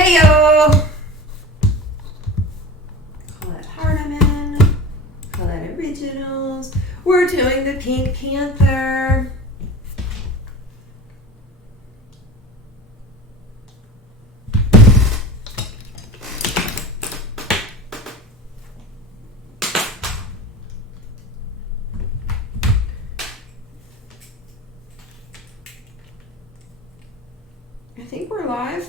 Heyo! Originals. We're doing the Pink Panther. I think we're live.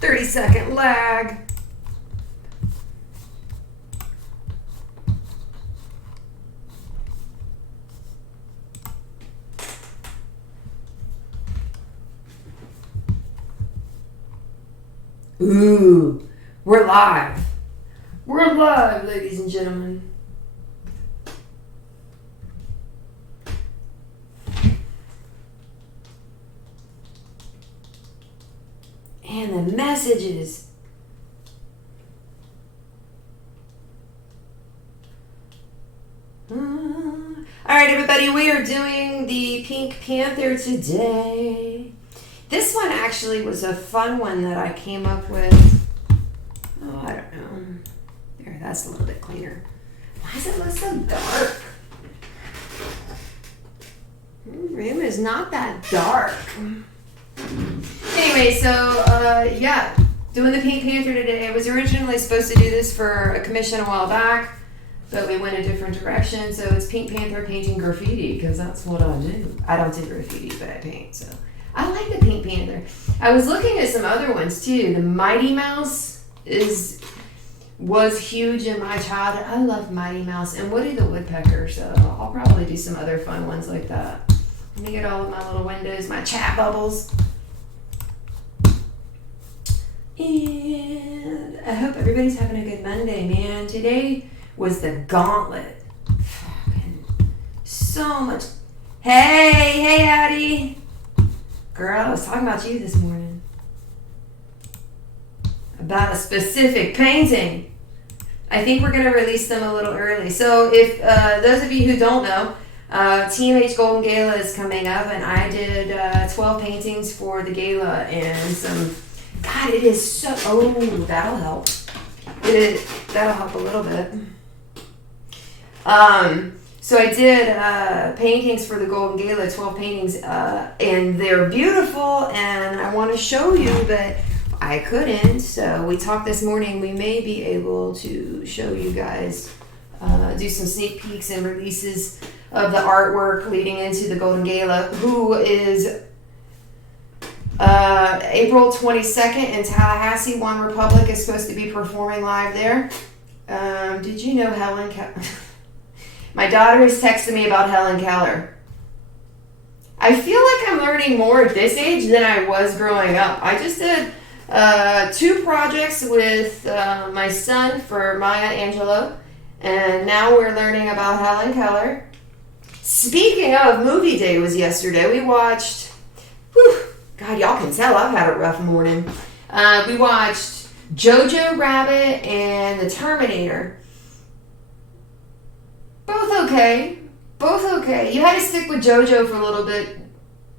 30-second lag. Ooh, we're live. We're live, ladies and gentlemen. And the messages. All right, everybody, we are doing the Pink Panther today. This one actually was a fun one that I came up with. Oh, I don't know. There, that's a little bit cleaner. Why does it look so dark? The room is not that dark. Anyway, so, yeah, doing the Pink Panther today. I was originally supposed to do this for a commission a while back, but we went a different direction. So it's Pink Panther painting graffiti, because that's what I do. I don't do graffiti, but I paint, so. I like the Pink Panther. I was looking at some other ones too. The Mighty Mouse was huge in my childhood. I love Mighty Mouse and Woody the Woodpecker, so I'll probably do some other fun ones like that. Let me get all of my little windows, my chat bubbles. And I hope everybody's having a good Monday, man. Today was the gauntlet. Fucking so much. Hey, Addie. Girl, I was talking about you this morning. About a specific painting. I think we're going to release them a little early. So if those of you who don't know, TMH Golden Gala is coming up, and I did 12 paintings for the gala, and some, God, it is so, oh, that'll help. That'll help a little bit. So I did paintings for the Golden Gala, 12 paintings, and they're beautiful, and I want to show you, but I couldn't. So we talked this morning. We may be able to show you guys, do some sneak peeks and releases of the artwork leading into the Golden Gala, who is April 22nd in Tallahassee. One Republic is supposed to be performing live there. Did you know Helen My daughter is texting me about Helen Keller. I feel like I'm learning more at this age than I was growing up. I just did 2 projects with my son for Maya Angelou, and now we're learning about Helen Keller. Speaking of, movie day was yesterday. We watched, God, y'all can tell I've had a rough morning. We watched Jojo Rabbit and The Terminator. Both okay. You had to stick with JoJo for a little bit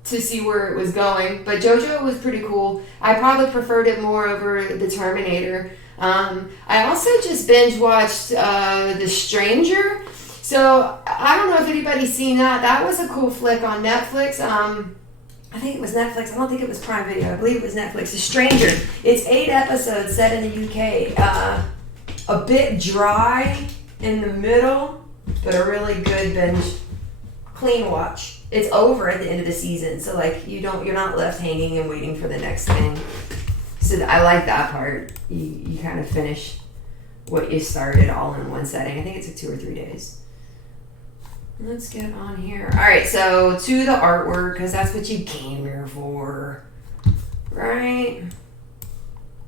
to see where it was going, but JoJo was pretty cool. I probably preferred it more over The Terminator. I also just binge watched The Stranger. So I don't know if anybody's seen that. That was a cool flick on Netflix. I think it was Netflix. I don't think it was Prime Video. I believe it was Netflix. The Stranger. It's 8 episodes set in the UK. A bit dry in the middle, but a really good binge, clean watch. It's over at the end of the season, so like you're not left hanging and waiting for the next thing. So I like that part. You kind of finish what you started all in one setting. I think it took 2 or 3 days. Let's get on here. All right, so to the artwork, because that's what you came here for, right?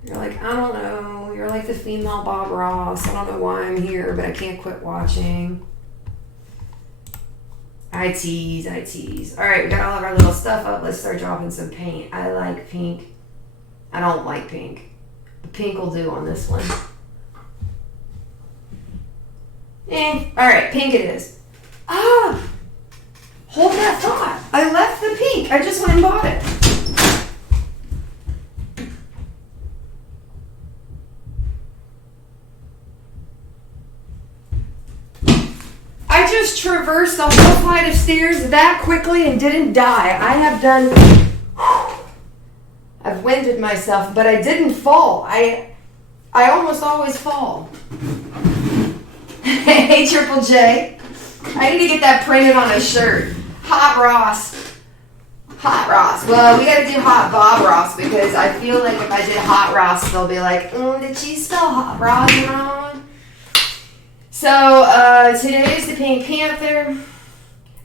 You're like, I don't know. You're like the female Bob Ross. I don't know why I'm here, but I can't quit watching. I tease. All right, we got all of our little stuff up. Let's start dropping some paint. I like pink. I don't like pink. But pink will do on this one. All right, pink it is. Hold that thought. I left the pink. pink. I just went and bought it. I just traversed the whole flight of stairs that quickly and didn't die. I've winded myself, but I didn't fall. I almost always fall. Hey, Triple J. I need to get that printed on a shirt. Hot Ross. Hot Ross. Well, we gotta do Hot Bob Ross because I feel like if I did Hot Ross, they'll be like, did she spell Hot Ross wrong? So, today is the Pink Panther.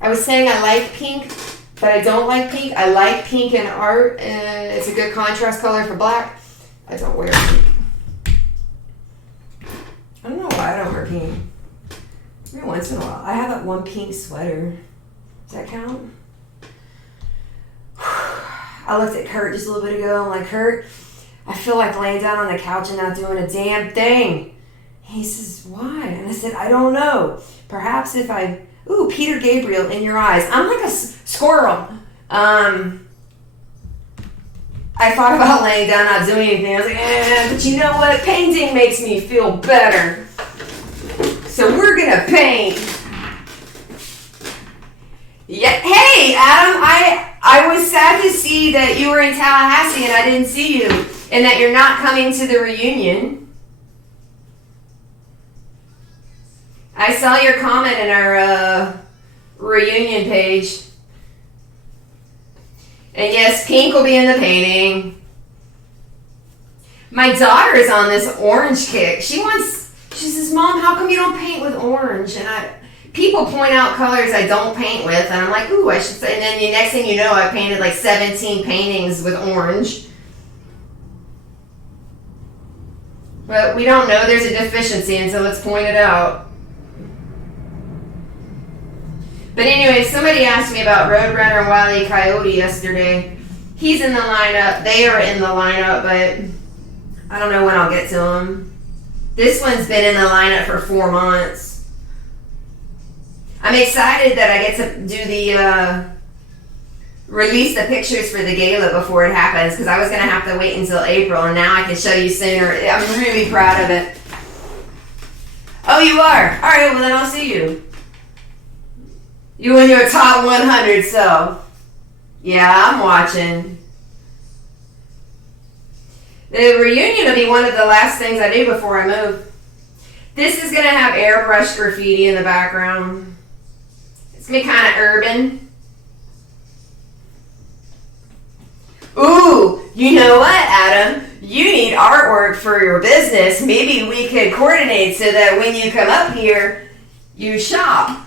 I was saying I like pink, but I don't like pink. I like pink in art, and it's a good contrast color for black. I don't wear pink. I don't know why I don't wear pink. Every once in a while. I have that one pink sweater. Does that count? I looked at Kurt just a little bit ago. I'm like, Kurt, I feel like laying down on the couch and not doing a damn thing. He says, why? And I said, I don't know. Perhaps if Peter Gabriel in your eyes. I'm like a squirrel. I thought about laying down, not doing anything. I was like, but you know what? Painting makes me feel better. So we're going to paint. Yeah. Hey, Adam, I was sad to see that you were in Tallahassee and I didn't see you, and that you're not coming to the reunion. I saw your comment in our reunion page. And yes, pink will be in the painting. My daughter is on this orange kick. She says, Mom, how come you don't paint with orange? And people point out colors I don't paint with, and I'm like, ooh, I should say. And then the next thing you know, I painted like 17 paintings with orange. But we don't know there's a deficiency until it's pointed out. But anyway, somebody asked me about Roadrunner and Wile E. Coyote yesterday. He's in the lineup. They are in the lineup, but I don't know when I'll get to him. This one's been in the lineup for 4 months. I'm excited that I get to do the release the pictures for the gala before it happens, because I was going to have to wait until April, and now I can show you sooner. I'm really proud of it. Oh, you are? All right, well then I'll see you. You and your top 100 self. Yeah, I'm watching. The reunion will be one of the last things I do before I move. This is going to have airbrush graffiti in the background. It's going to be kind of urban. Ooh, you know what, Adam? You need artwork for your business. Maybe we could coordinate so that when you come up here, you shop.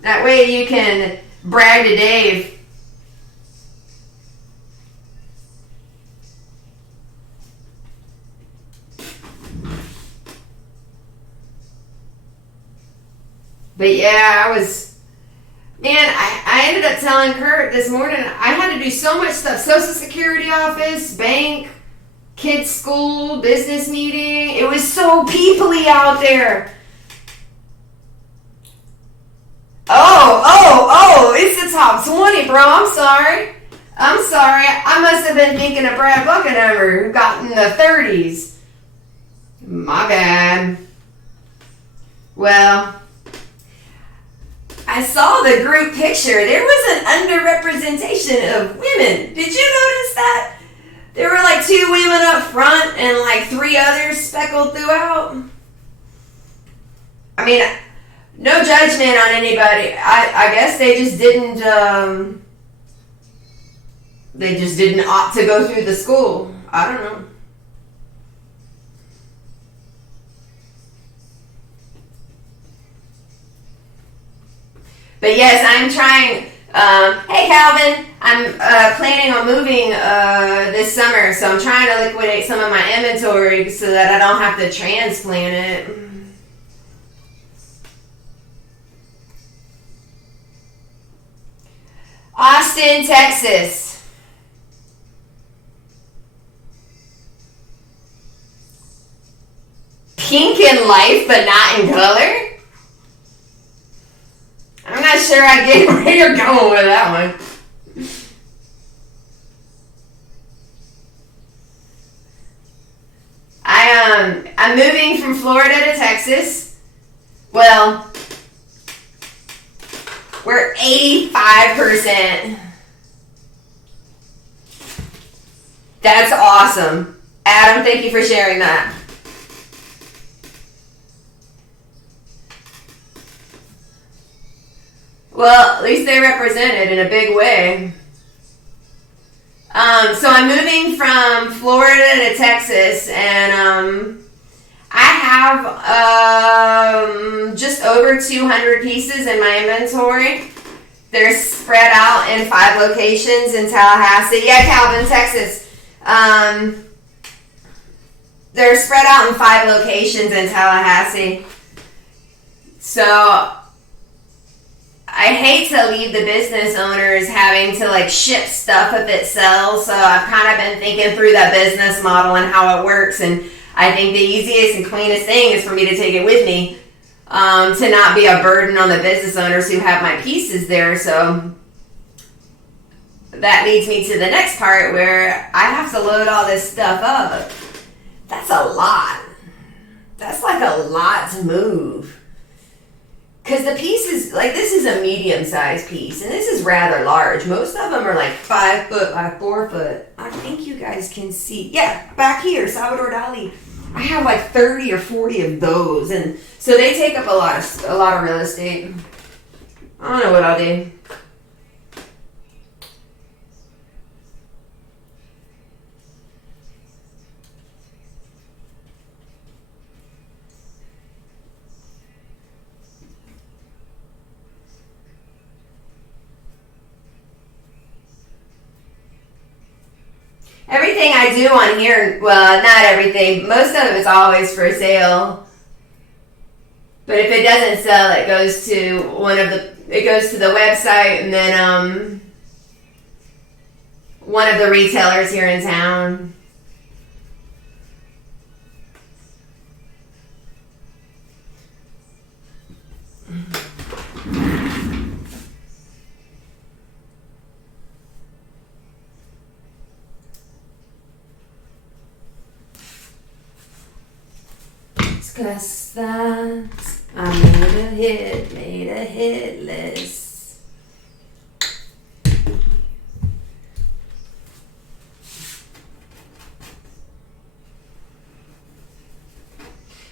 That way you can brag to Dave. But yeah, I ended up telling Kurt this morning, I had to do so much stuff. Social Security office, bank, kids' school, business meeting. It was so peoply out there. Oh, it's the top 20, bro. I'm sorry. I must have been thinking of Brad Buckenheimer, who got in the 30s. My bad. Well, I saw the group picture. There was an underrepresentation of women. Did you notice that? There were like 2 women up front and like 3 others speckled throughout. I mean, no judgment on anybody. I guess they just didn't opt to go through the school. I don't know. But yes, I'm trying. Hey, Calvin. I'm planning on moving this summer, so I'm trying to liquidate some of my inventory so that I don't have to transplant it. Austin, Texas. Pink in life, but not in color? I'm not not sure I get where you're going with that one. I'm moving from Florida to Texas. Well, we're 85%. That's awesome. Adam, thank you for sharing that. Well, at least they represent it in a big way. So I'm moving from Florida to Texas, and I have just over 200 pieces in my inventory. They're spread out in 5 locations in Tallahassee. Yeah, Calvin, Texas. They're spread out in 5 locations in Tallahassee. So I hate to leave the business owners having to like ship stuff if it sells. So I've kind of been thinking through that business model and how it works. And I think the easiest and cleanest thing is for me to take it with me, to not be a burden on the business owners who have my pieces there. So that leads me to the next part where I have to load all this stuff up. That's a lot. That's like a lot to move. Because the piece is, like, this is a medium-sized piece, and this is rather large. Most of them are like 5 foot by 4 foot. I think you guys can see. Yeah, back here, Salvador Dali. I have like 30 or 40 of those, and so they take up a lot of real estate. I don't know what I'll do. Everything I do on here, well, not everything, most of it's always for sale. But if it doesn't sell, it goes to the website, and then one of the retailers here in town. Discuss that. I made a hit list.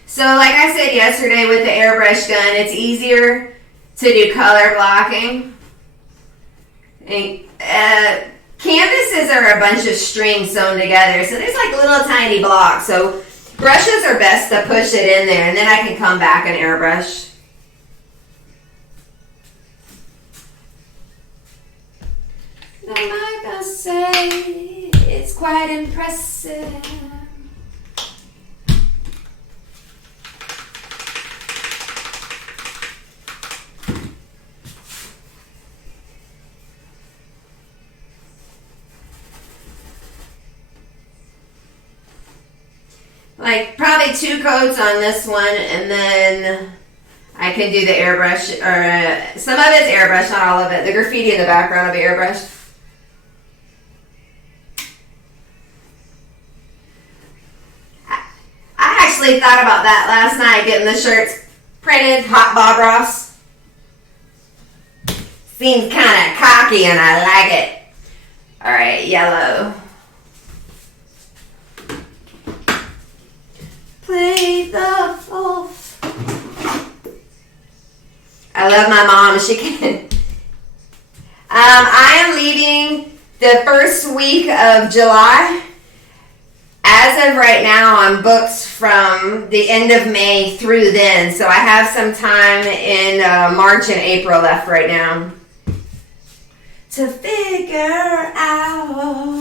So like I said yesterday with the airbrush gun, it's easier to do color blocking. And, canvases are a bunch of strings sewn together, so there's like little tiny blocks. So brushes are best to push it in there, and then I can come back and airbrush. I'm not gonna say it's quite impressive. Like probably 2 coats on this one, and then I can do the airbrush, or some of it's airbrush, not all of it. The graffiti in the background will be airbrush. I actually thought about that last night, getting the shirts printed, hot Bob Ross. Seems kind of cocky and I like it. Alright, yellow. Play the fourth. I love my mom. She can. I am leaving the first week of July. As of right now, I'm booked from the end of May through then. So I have some time in March and April left right now to figure out.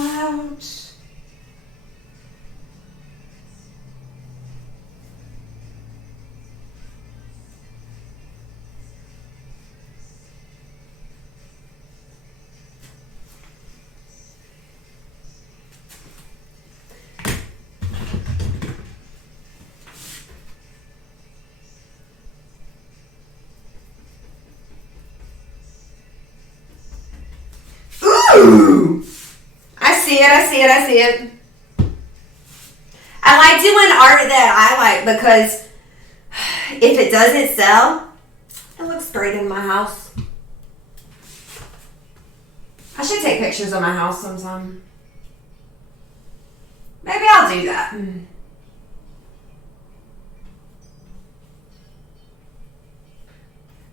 Ooh. I see it, I see it, I see it. I like doing art that I like because if it doesn't sell, it looks great in my house. I should take pictures of my house sometime. Maybe I'll do that.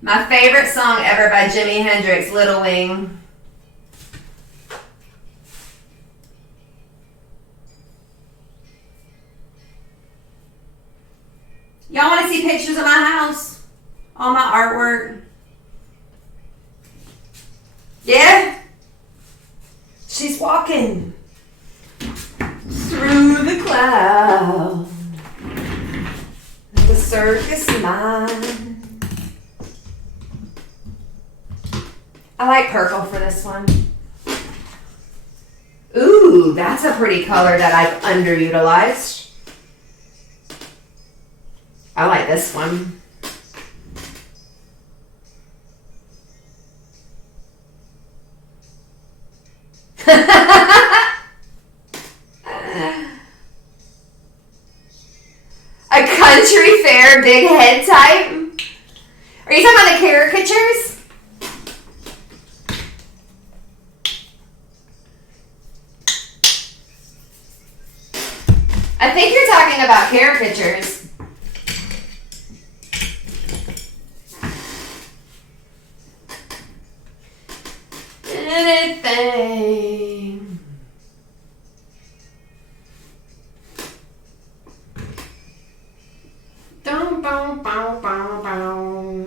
My favorite song ever by Jimi Hendrix, Little Wing. Y'all want to see pictures of my house? All my artwork? Yeah? She's walking through the cloud. The circus mind. I like purple for this one. Ooh, that's a pretty color that I've underutilized. I like this one. A country fair big head type? Are you talking about the caricatures? I think you're talking about caricatures. Anything. Dum, bow, bow, bow, bow.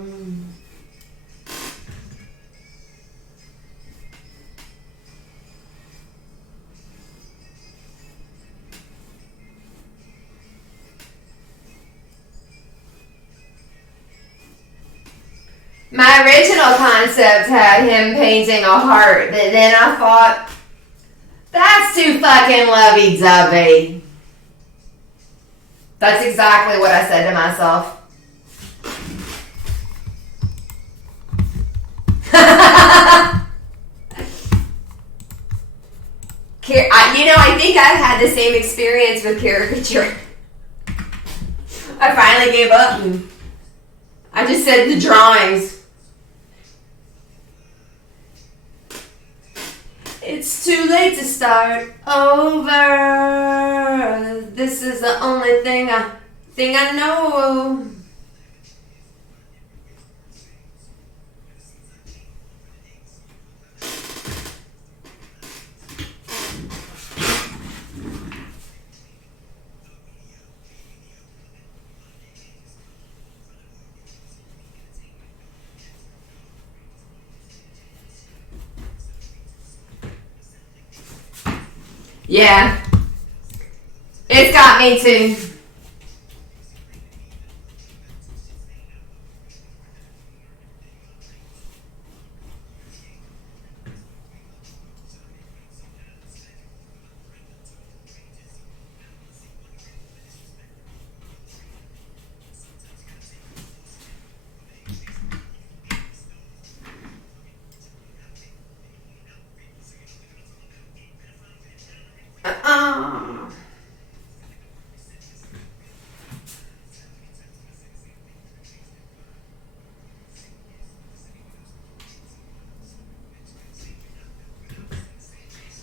My original concept had him painting a heart, but then I thought, that's too fucking lovey-dovey. That's exactly what I said to myself. I think I've had the same experience with caricature. I finally gave up and I just said the drawings. It's too late to start over. This is the only thing I know. Yeah, it's got me too.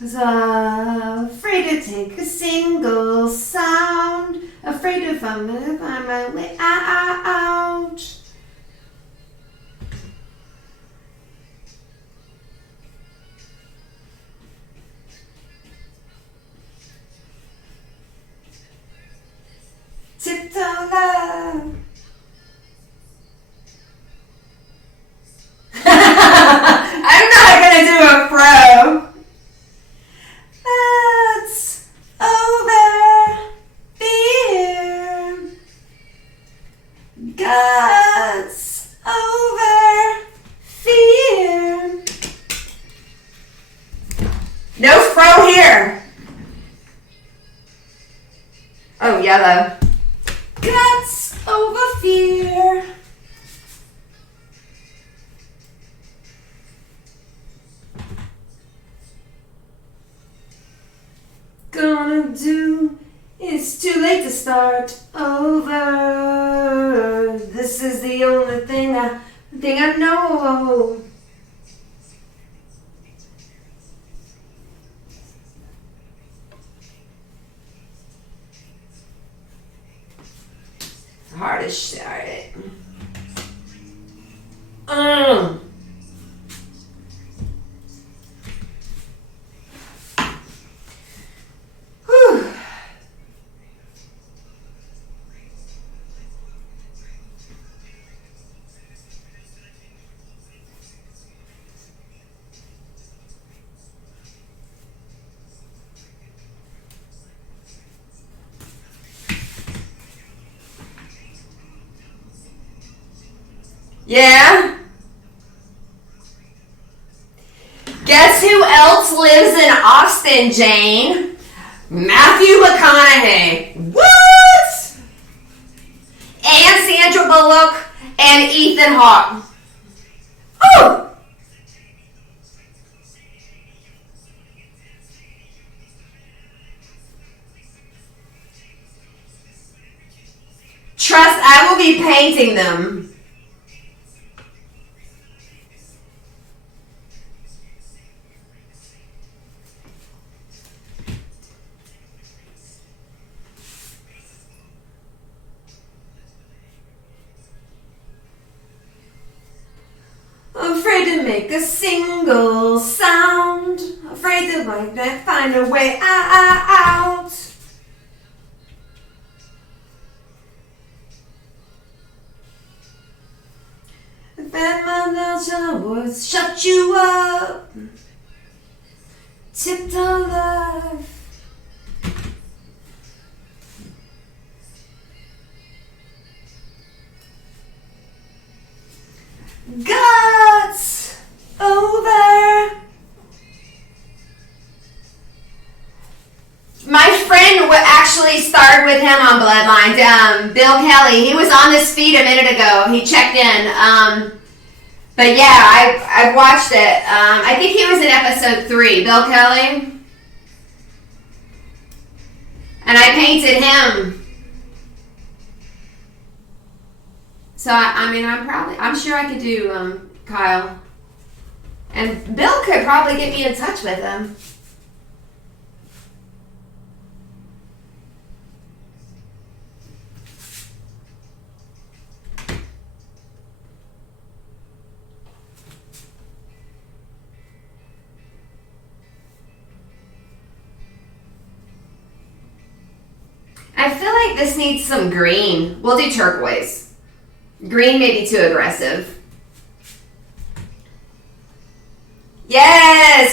Was afraid to take a single sound, afraid to find my way out. Tiptoe love. I'm not gonna do a pro. That's over fear. God's over fear. No fro here. Oh, yellow. God's over fear. gonna do? It's too late to start over. This is the only thing I know. Hardest started. Whew. Yeah? Guess who else lives in Austin, Jane? Matthew McConaughey. What? And Sandra Bullock and Ethan Hawke. Oh! Trust, I will be painting them. Afraid to make a single sound. Afraid to find a way out. If my words shut you up. Tipped on love. Guts over. My friend actually starred with him on Bloodline. Bill Kelly. He was on this feed a minute ago. He checked in. But yeah, I've watched it. I think he was in episode 3. Bill Kelly. And I painted him. So, I'm sure I could do Kyle. And Bill could probably get me in touch with him. I feel like this needs some green. We'll do turquoise. Green may be too aggressive. Yes.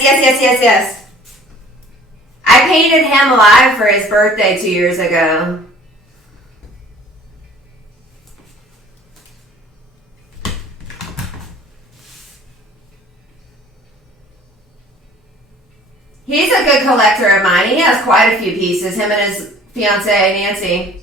I painted him live for his birthday 2 years ago. He's a good collector of mine. He has quite a few pieces, him and his fiancée, Nancy.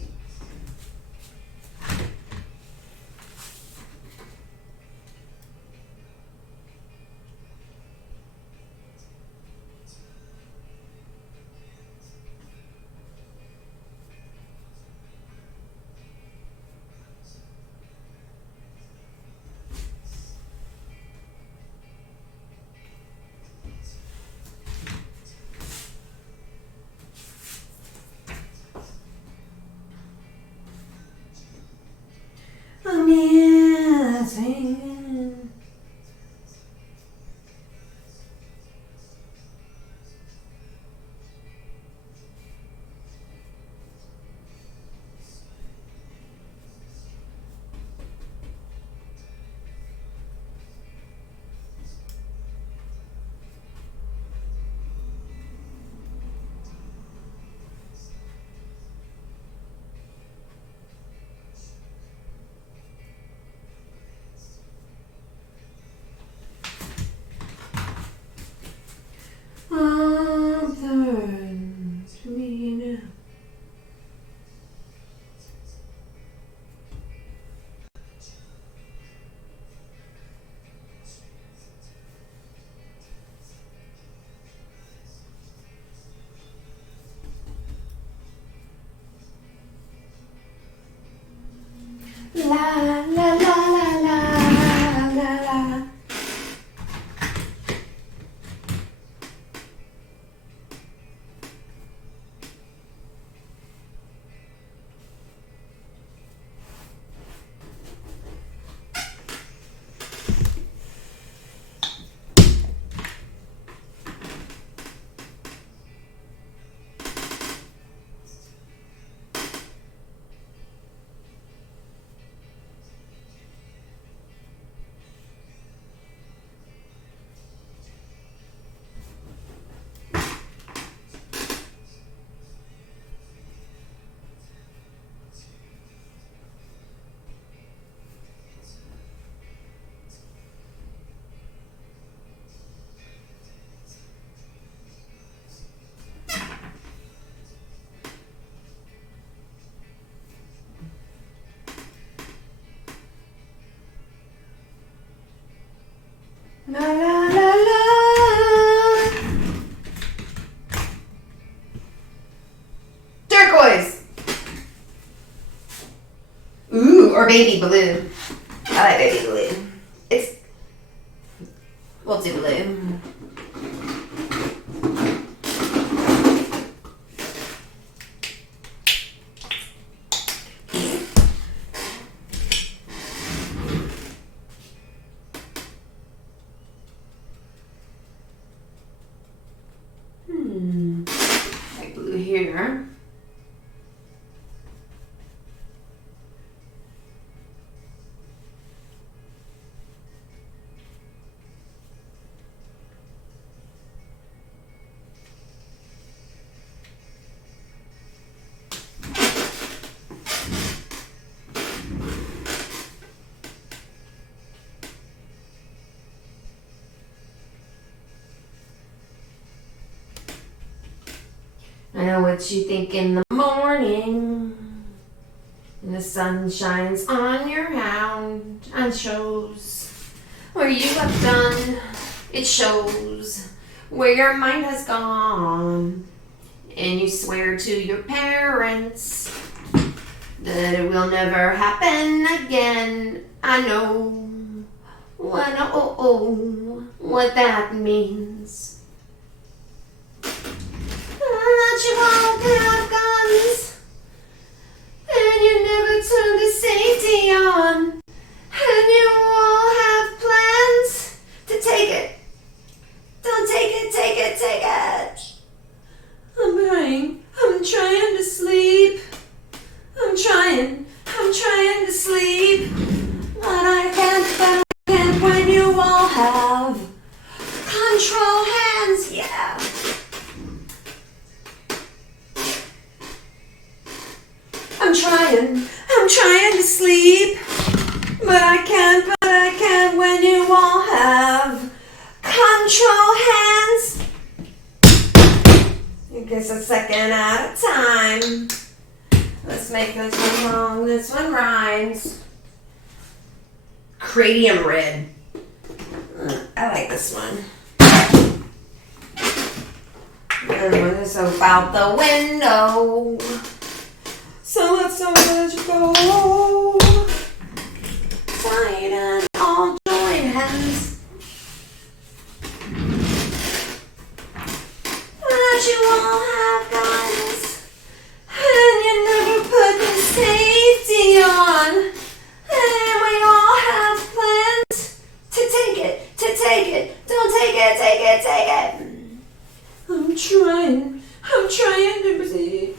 La la la la la la la. La la la la. Turquoise. Ooh, or baby blue. I like baby blue. We'll do blue. Like blue here. I know what you think in the morning, and the sun shines on your hound and shows where you have done. It shows where your mind has gone, and you swear to your parents that it will never happen again. I know what that means. That you won't have guns, and you never turn the safety on, and you all have plans to take it. Don't take it, take it, take it. I'm trying to sleep. I'm trying to sleep. But I can't when you all have control hands, yeah. I'm trying to sleep, but I can't when you all have control hands. It gets a second at a time. Let's make this one long, this one rhymes. Cranium red. I like this one. And one is about the window. So let's not let you go. Tight and all join hands. That you all have guns, and you never put the safety on. And we all have plans to take it, to take it. Don't take it, take it, take it. I'm trying to sleep.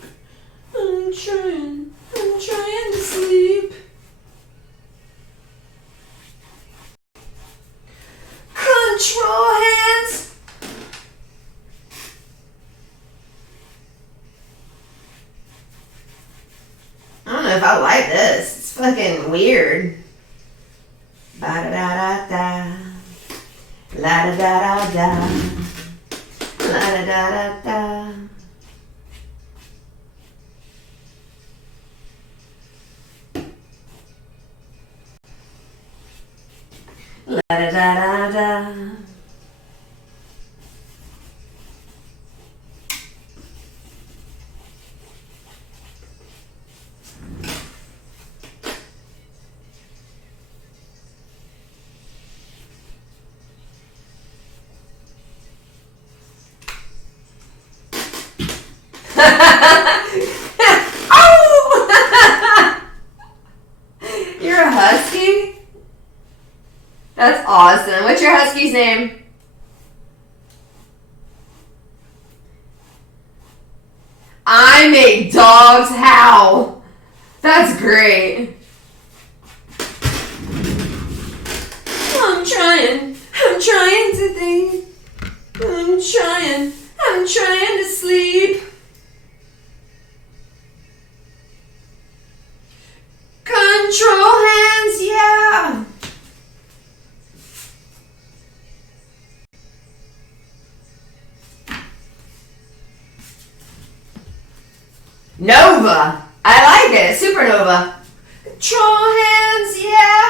I'm trying to sleep. Control hands. I don't know if I like this. It's fucking weird. Ba da da da da. La da da da da. La da da da da. La da da da da. Oh! You're a husky? That's awesome. What's your husky's name? I make dogs howl. That's great. I'm trying to think. I'm trying to sleep. Control hands, yeah. Nova. I like it. Supernova. Control hands, yeah.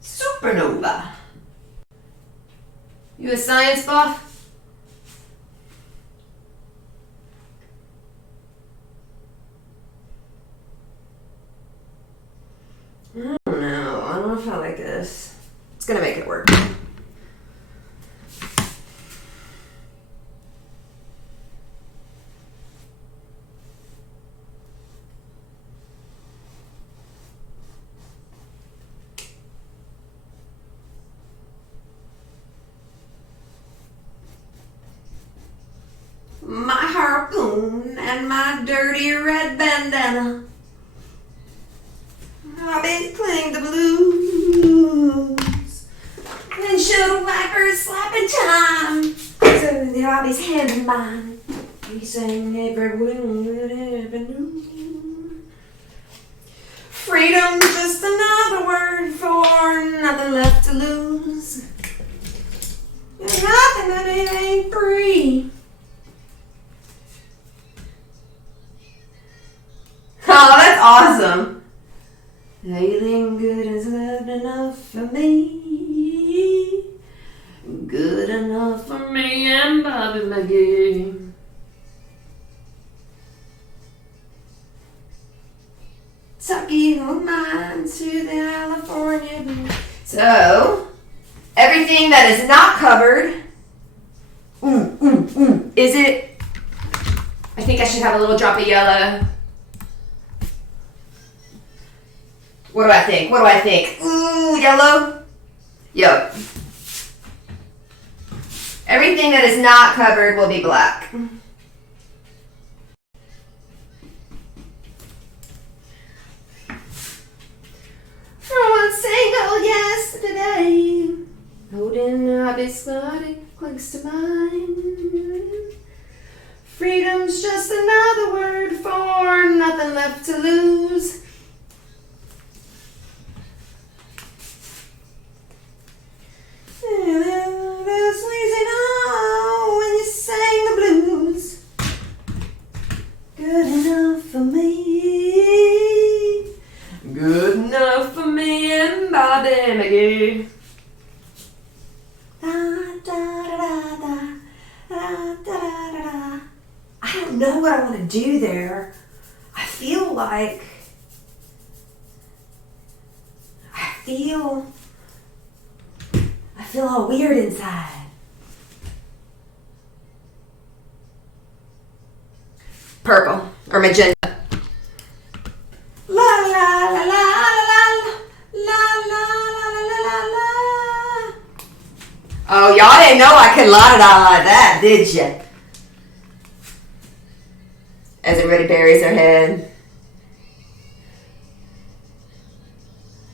Supernova. You a science buff? I don't know. I don't know if I like this. It's gonna make it work. My harpoon and my dirty red bandana. Hobbies playing the blues. Windshield wipers slapping time. So the hobbies hand in mine. We sang every word that ever knew. Freedom's just another word for nothing left to lose. There's nothing that it ain't free. Oh, that's awesome. Feeling good is good enough for me. Good enough for me and Bobby McGee. Tucky on mine to the California blue. So, everything that is not covered. Is it? I think I should have a little drop of yellow. What do I think? Ooh, yellow? Yep. Everything that is not covered will be black. From one single yesterday, holding a biscuit close to mine. Freedom's just another word for nothing left to lose. That's easy now when you sang the blues. Good enough for me. Good enough for me and Bobby McGee. Da, da, da, da, da, da, da. I don't know what I want to do there. I feel all weird inside. Purple or magenta. La la la la la la la la la la la. Oh, y'all didn't know I could la da like that, did you? As everybody buries their head.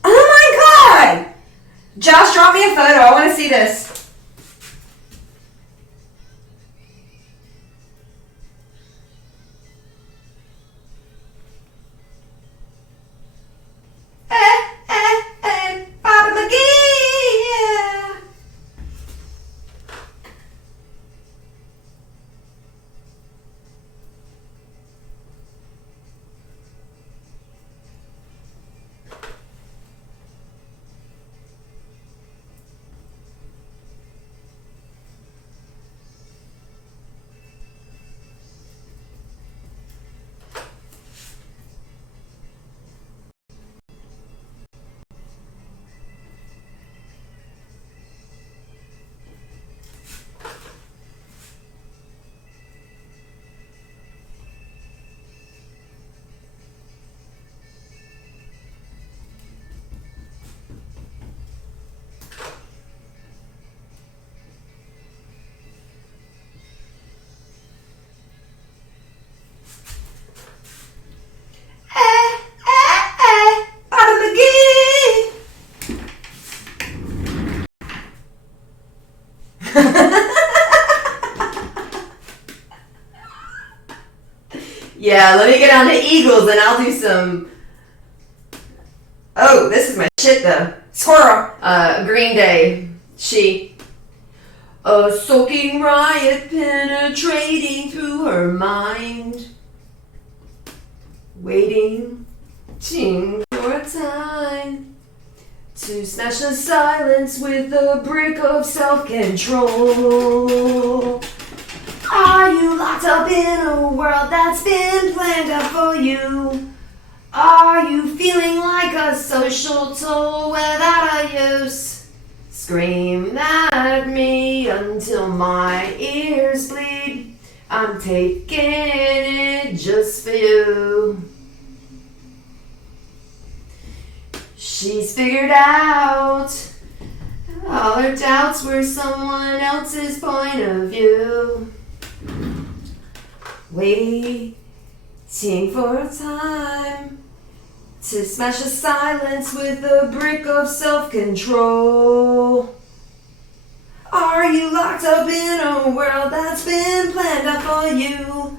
Oh my God! Josh, draw me a photo. I want to see this. Bobby McGee, yeah. Yeah, let me get on the Eagles and I'll do some. Oh, this is my shit though. Squirrel. Green Day. She. A soaking riot penetrating through her mind. Waiting for a time to smash the silence with a brick of self-control. Are you locked up in a world that's been planned out for you? Are you feeling like a social tool without a use? Scream at me until my ears bleed. I'm taking it just for you. She's figured out all her doubts were someone else's point of view. Waiting for a time to smash the silence with a brick of self-control. Are you locked up in a world that's been planned out for you?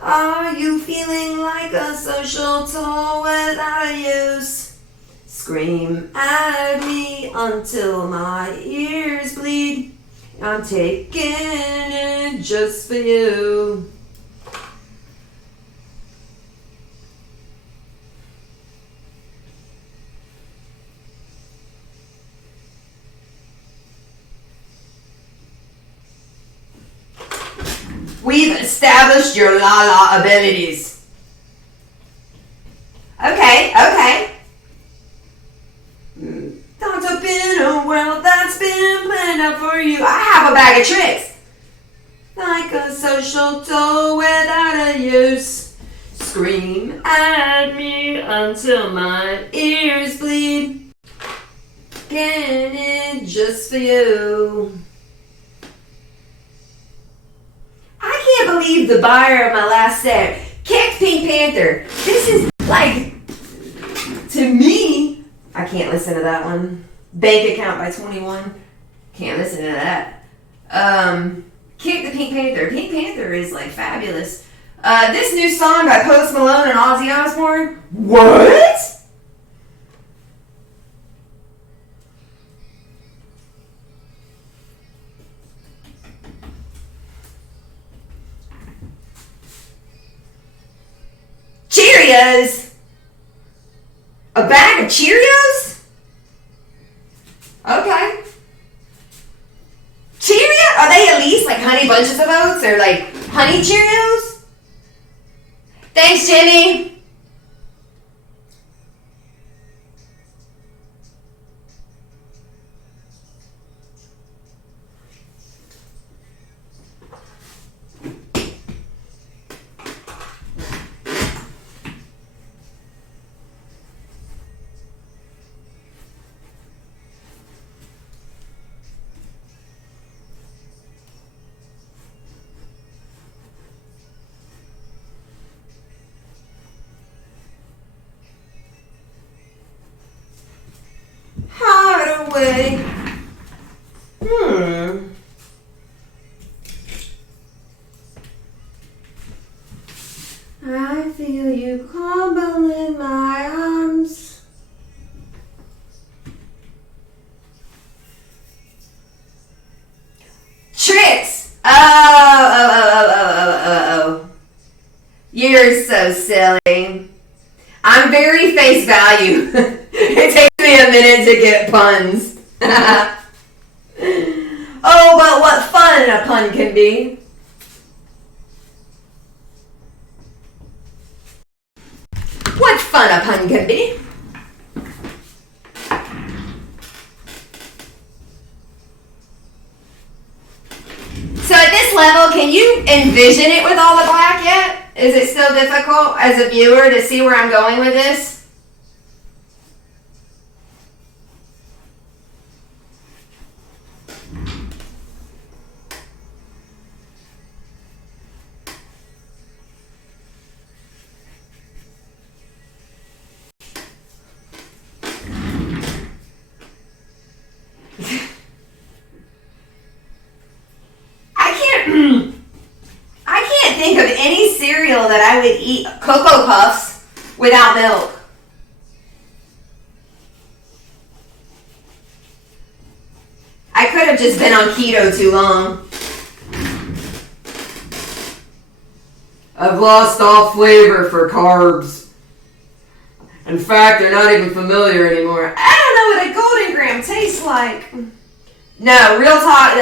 Are you feeling like a social tool without a use? Scream at me until my ears bleed. I'm taking it just for you. We've established your la-la abilities. Okay. Locked up in a world that's been planned out for you. I have a bag of tricks. Like a social tool without a use. Scream at me until my ears bleed. Getting it just for you. I can't believe the buyer of my last set kicked Pink Panther. This is like, to me, I can't listen to that one. Bank Account by 21. Can't listen to that. Kick the Pink Panther. Pink Panther is like fabulous. This new song by Post Malone and Ozzy Osbourne. What? Cheerios? A bag of Cheerios? Okay. Cheerios? Are they at least like honey bunches of oats or like honey Cheerios? Thanks, Jimmy. Hide away. I feel you crumble in my arms. Tricks! Oh. You're so silly. I'm very face value. It takes me a minute to get puns. Oh, but what fun a pun can be. What fun a pun can be. So at this level, can you envision it with all the black yet? Is it still difficult as a viewer to see where I'm going with this? cereal that I would eat Cocoa Puffs without milk. I could have just been on keto too long. I've lost all flavor for carbs. In fact, they're not even familiar anymore. I don't know what a Golden Graham tastes like. No, real talk,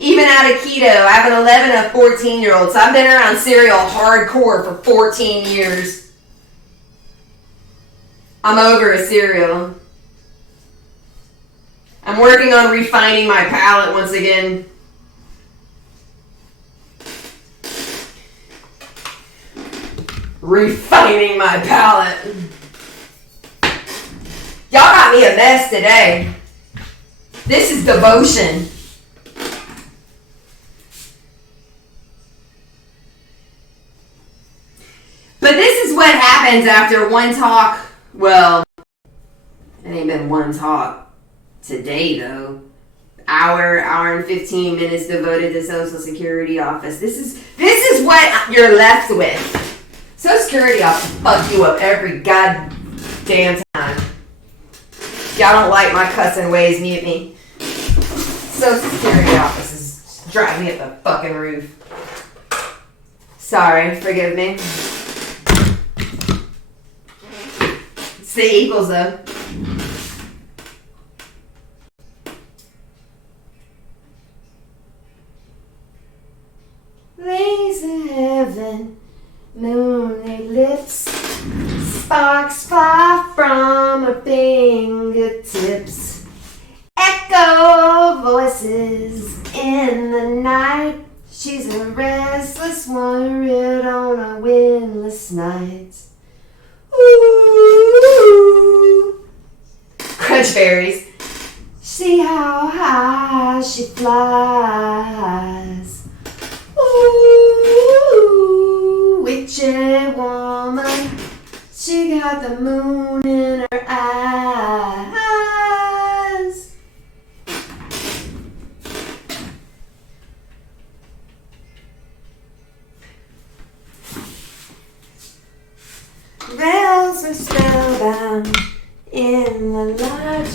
even out of keto, I have an 11 and a 14-year-old, so I've been around cereal hardcore for 14 years. I'm over a cereal. I'm working on refining my palate once again. Refining my palate. Y'all got me a mess today. This is devotion. But this is what happens after one talk. Well, it ain't been one talk today though. Hour and 15 minutes devoted to Social Security office. This is what you're left with. Social Security office fuck you up every goddamn time. Y'all don't like my cussing ways, mute me. Social Security office is driving me up the fucking roof. Sorry, forgive me. It's the Eagles though. Lazy heaven, moon eclipse, sparks fly from her fingertips. Echo voices in the night. She's a restless warrior on a windless night. Ooh, crunch berries. See how high she flies. Ooh, witchy woman. She got the moon in her eyes. Bells are spellbound in the light.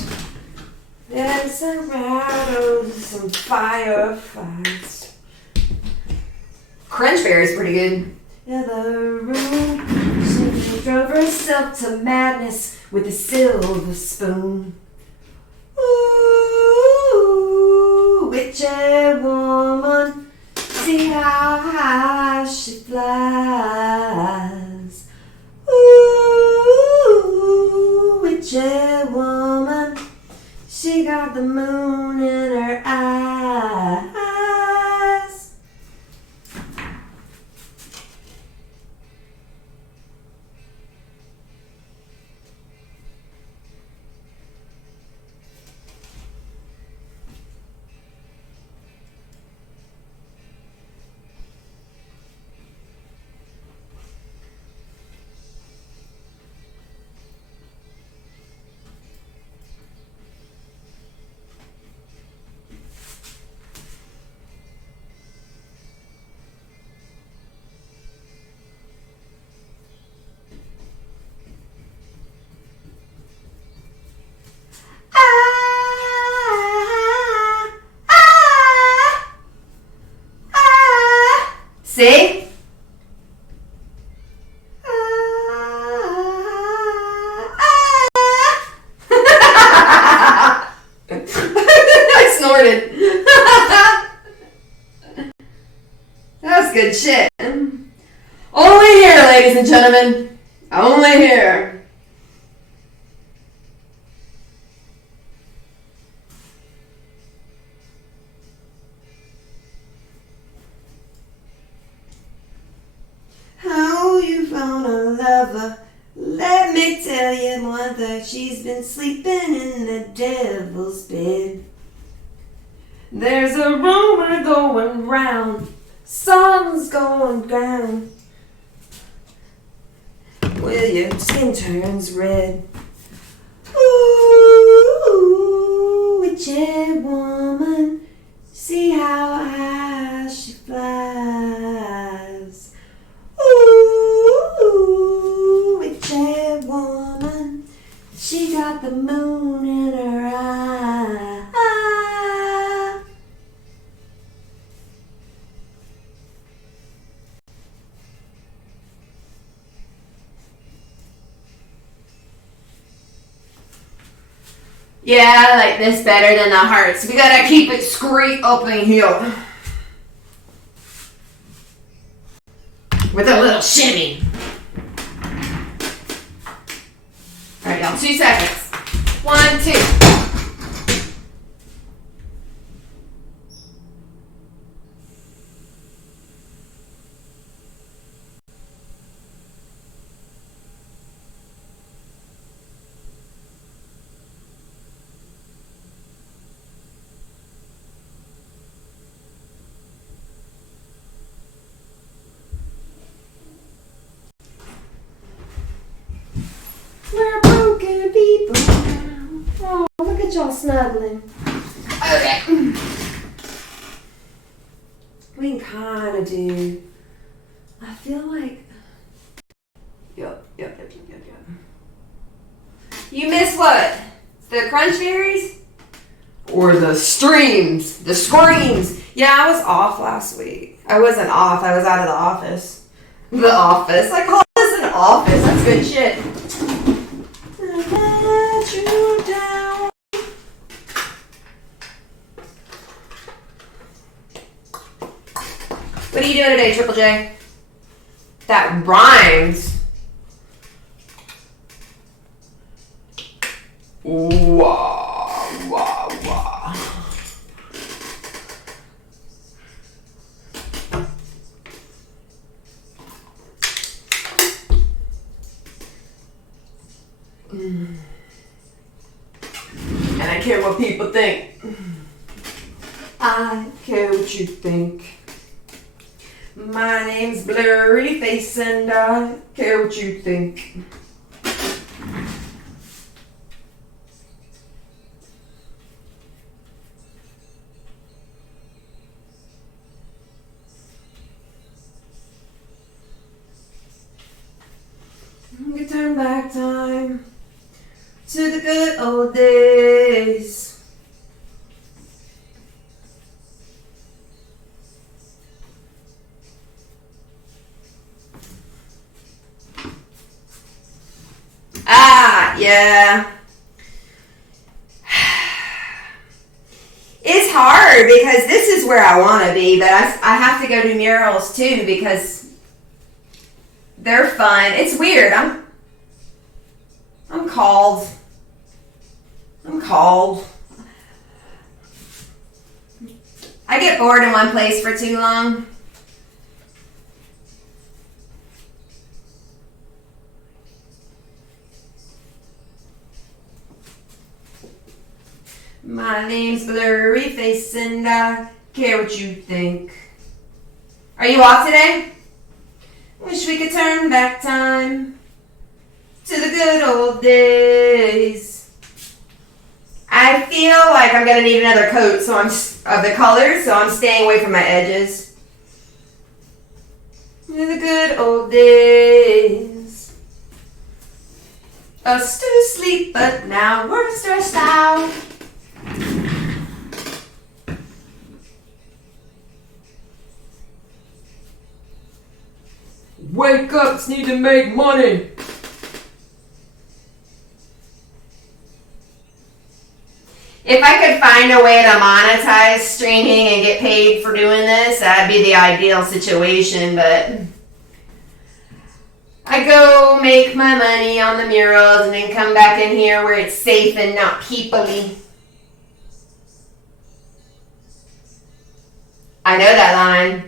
There's a rattle, some firefights. Crunchberry's pretty good. In the room, she drove herself to madness with a silver spoon. Ooh, witchy woman, see how high she flies. Ooh, witchy woman, she got the moon in her eyes. See? I snorted. That's good shit. Only here, ladies and gentlemen. Only here. You found a lover. Let me tell you one thing. She's been sleeping in the devil's bed. There's a rumor going round. Sun's going down. Well, your skin turns red. Ooh, witchy woman. See how high she flies. Ooh. Yeah, I like this better than the hearts. We gotta keep it straight up in here. With a little shimmy. Alright, y'all, 2 seconds. 1, 2. We're broken people now. Oh, look at y'all snuggling. Okay. We can kind of do. I feel like. Yep. You miss what? The crunch berries? Or the streams? The screams? Yeah, I was off last week. I wasn't off. I was out of the office. The office. I call this an office. That's good shit. Let you down. What are you doing today, Triple J? That rhymes. Wah, wah, wah. And I care what people think. I care what you think. My name's Blurry Face and I care what you think. We turn back time to the good old days. Yeah. It's hard because this is where I want to be, but I have to go do murals too because they're fun. It's weird. I'm called. I get bored in one place for too long. My name's Blurry Face and I care what you think. Are you off today? Wish we could turn back time to the good old days. I feel like I'm gonna need another coat, so of the colors, so I'm staying away from my edges. To the good old days. Us to sleep, but now we're stressed out. Wake ups need to make money. If I could find a way to monetize streaming and get paid for doing this, that'd be the ideal situation, but I go make my money on the murals and then come back in here where it's safe and not peoply. I know that line.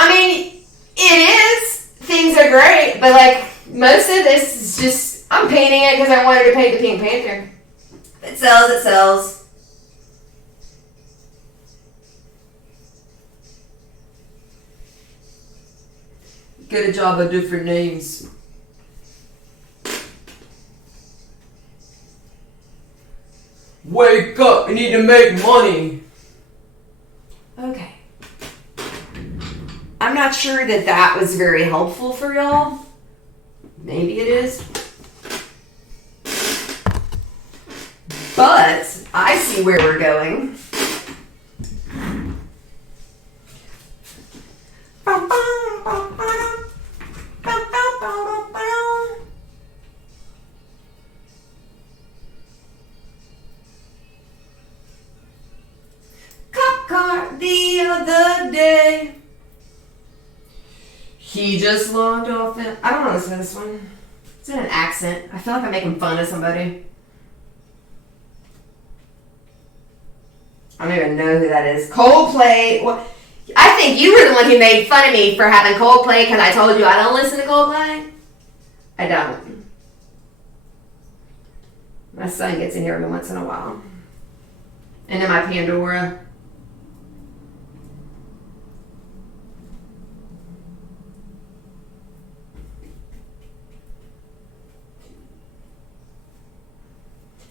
I mean, it is. Things are great, but like most of this is just, I'm painting it because I wanted to paint the Pink Panther. If it sells, it sells. Get a job of different names. Wake up, you need to make money. Okay. I'm not sure that was very helpful for y'all. Maybe it is. But I see where we're going. other day. He just logged off and I don't want to listen to this one. It's in an accent. I feel like I'm making fun of somebody. I don't even know who that is. Coldplay. What? I think you were the one who made fun of me for having Coldplay because I told you I don't listen to Coldplay. I don't. My son gets in here every once in a while. And then my Pandora.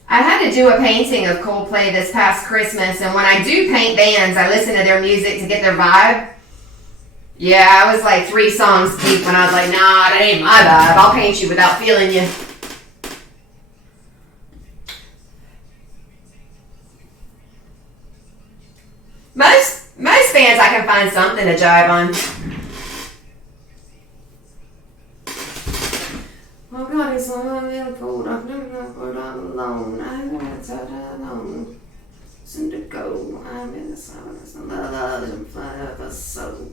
I had to do a painting of Coldplay this past Christmas, and when I do paint bands, I listen to their music to get their vibe. Yeah, I was like 3 songs deep when I was like, nah, that ain't my vibe. I'll paint you without feeling you. Most bands I can find something to jive on. Oh God, it's so cold. I've never put alone. I'm gonna tell alone. Soon to go. I'm in the silence of love and forever so.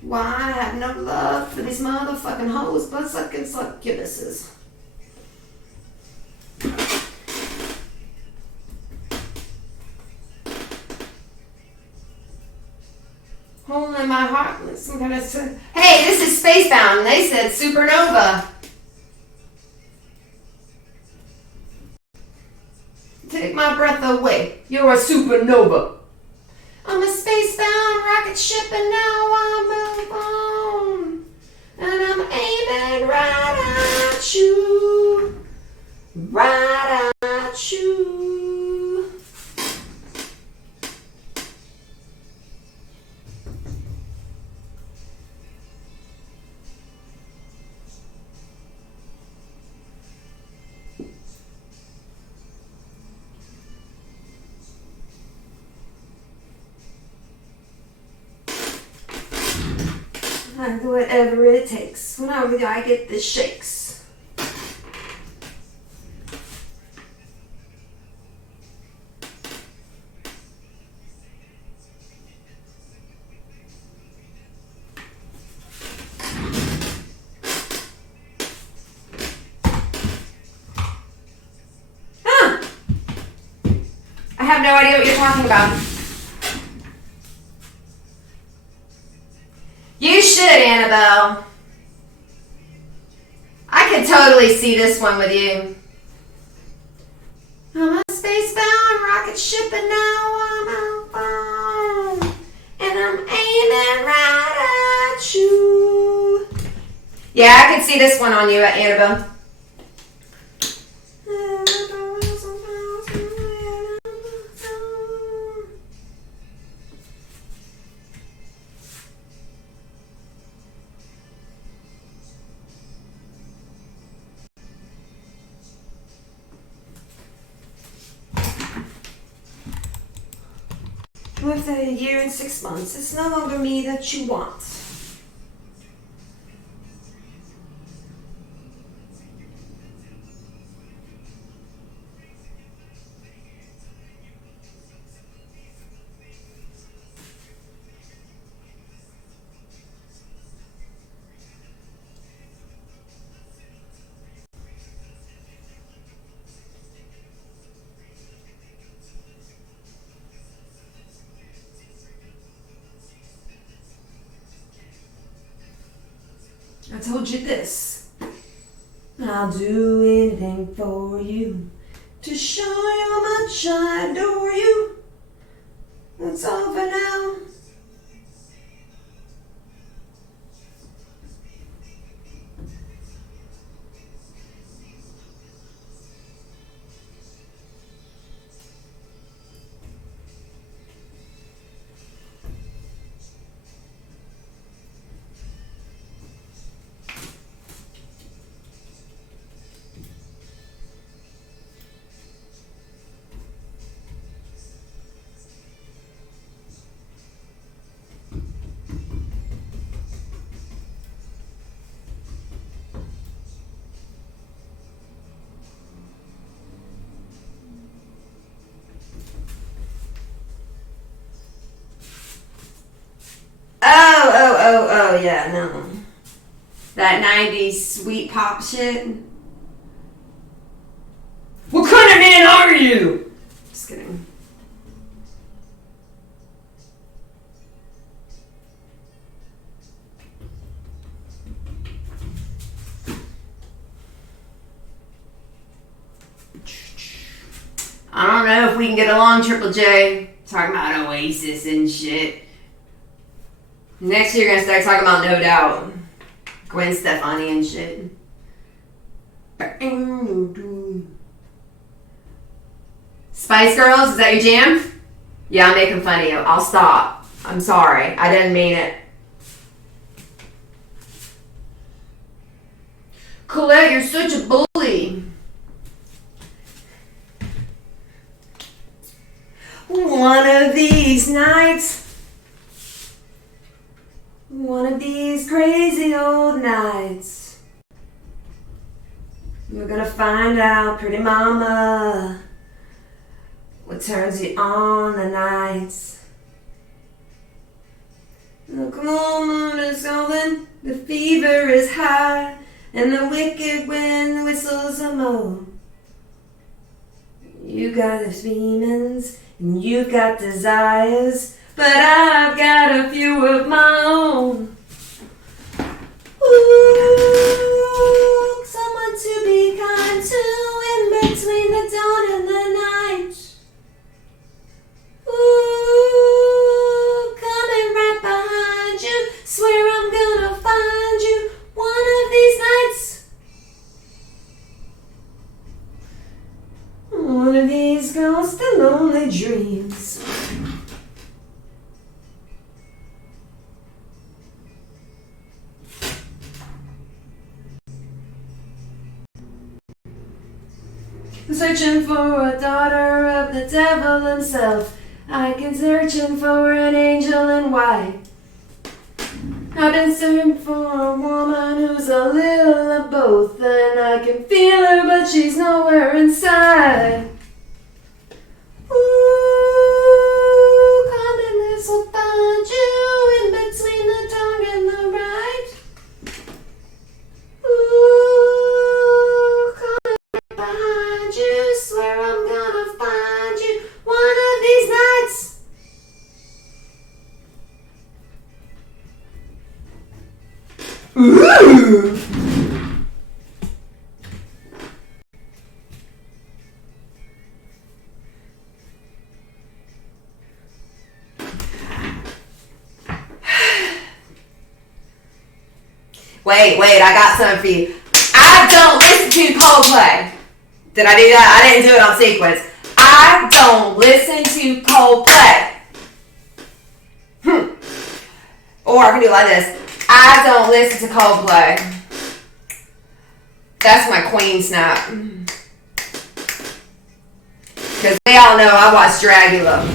Why I have no love for these motherfucking hoes, but sucking succubuses. Hole in my heart with some kind of. Hey, this is Spacebound. They said supernova. Take my breath away. You're a supernova. I'm a space-bound rocket ship and now I move on. And I'm aiming right at you. Right at you. I do whatever it takes. Whenever I get the shakes. Huh. I have no idea what you're talking about. You should, Annabelle. I could totally see this one with you. I'm a space-bound rocket ship and now I'm outbound. And I'm aiming right at you. Yeah, I could see this one on you, Annabelle. After a year and 6 months, it's no longer me that you want. I told you this. I'll do anything for you to show you how much I adore you. That's all for now. yeah, no. That 90s sweet pop shit. What kind of man are you? Just kidding. I don't know if we can get along, Triple J. Talking about Oasis and shit. Next year, you're gonna start talking about No Doubt. Gwen Stefani and shit. Spice Girls, is that your jam? Yeah, I'm making fun of you. I'll stop. I'm sorry. I didn't mean it. Colette, you're such a bully. One of these nights, one of these crazy old nights, we're gonna find out, pretty mama, what turns you on the nights. The cool moon is golden, the fever is high, and the wicked wind whistles a moan. You got those demons, and you've got desires, but I've got a few of my own. Ooh, someone to be kind to in between the dawn and the night. Ooh, coming right behind you, swear I'm gonna find you one of these nights. One of these ghosts and lonely dreams. I'm searching for a daughter of the devil himself. I've been searching for an angel in white. I've been searching for a woman who's a little of both, and I can feel her, but she's nowhere inside. Ooh, come and this will find you in between the dark and the right. Ooh, coming right behind you, swear I'm gonna find you one of these nights. Ooh. Wait, I got something for you. I don't listen to Coldplay. Did I do that? I didn't do it on sequence. I don't listen to Coldplay. Or I can do it like this. I don't listen to Coldplay. That's my queen snap. Because we all know I watched Dragula.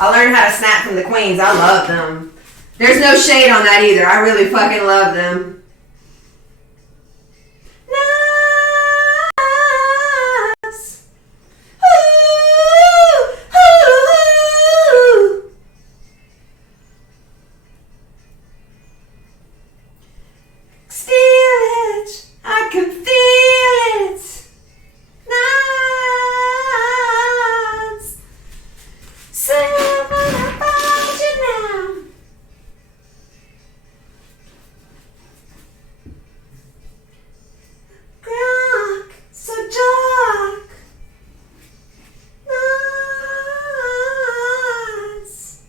I learned how to snap from the queens. I love them. There's no shade on that either. I really fucking love them. Nice. Ooh, ooh. Feel it. I can feel it. Nice. So I'm gonna find you now. Dark, so dark. Nice.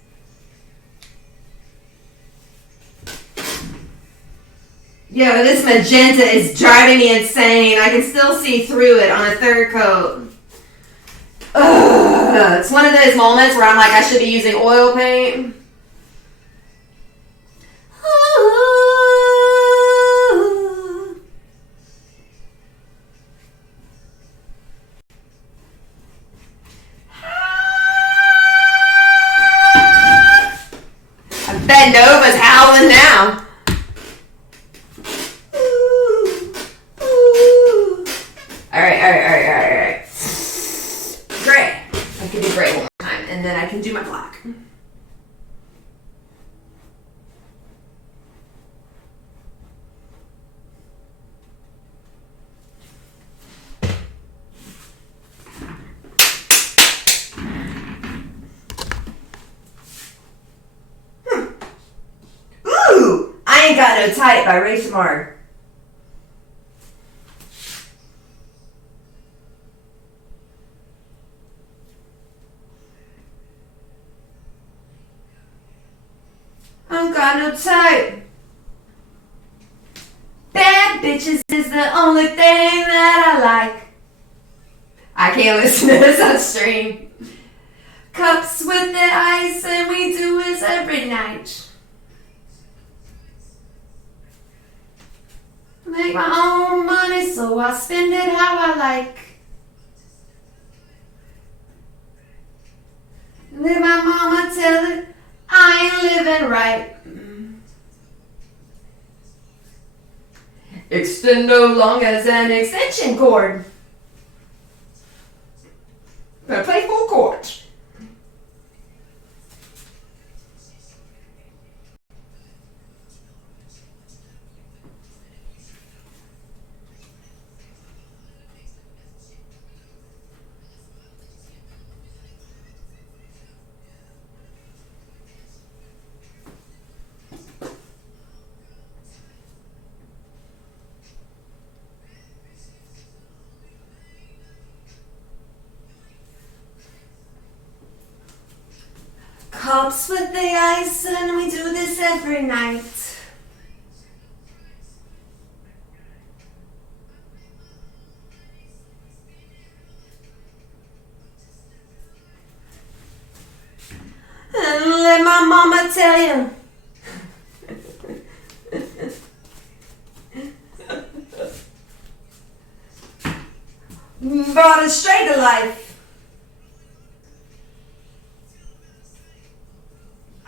Yo, this magenta is driving me insane. I can still see through it on a third coat. Ugh. It's one of those moments where I'm like, I should be using oil paint. I bet Nova's howling now. Alright. Great. I can do gray one more time, and then I can do my black. Kinda Tight by Ray Shamar. I'm kinda tight. Bad bitches is the only thing that I like. I can't listen to this on stream. Cups with the ice and we do this every night. Make my own money so I spend it how I like. Let my mama tell it I ain't living right. Extendo long as an extension cord. Gonna play full chords. Cups with the ice and we do this every night. And let my mama tell you. Brought it straight to life.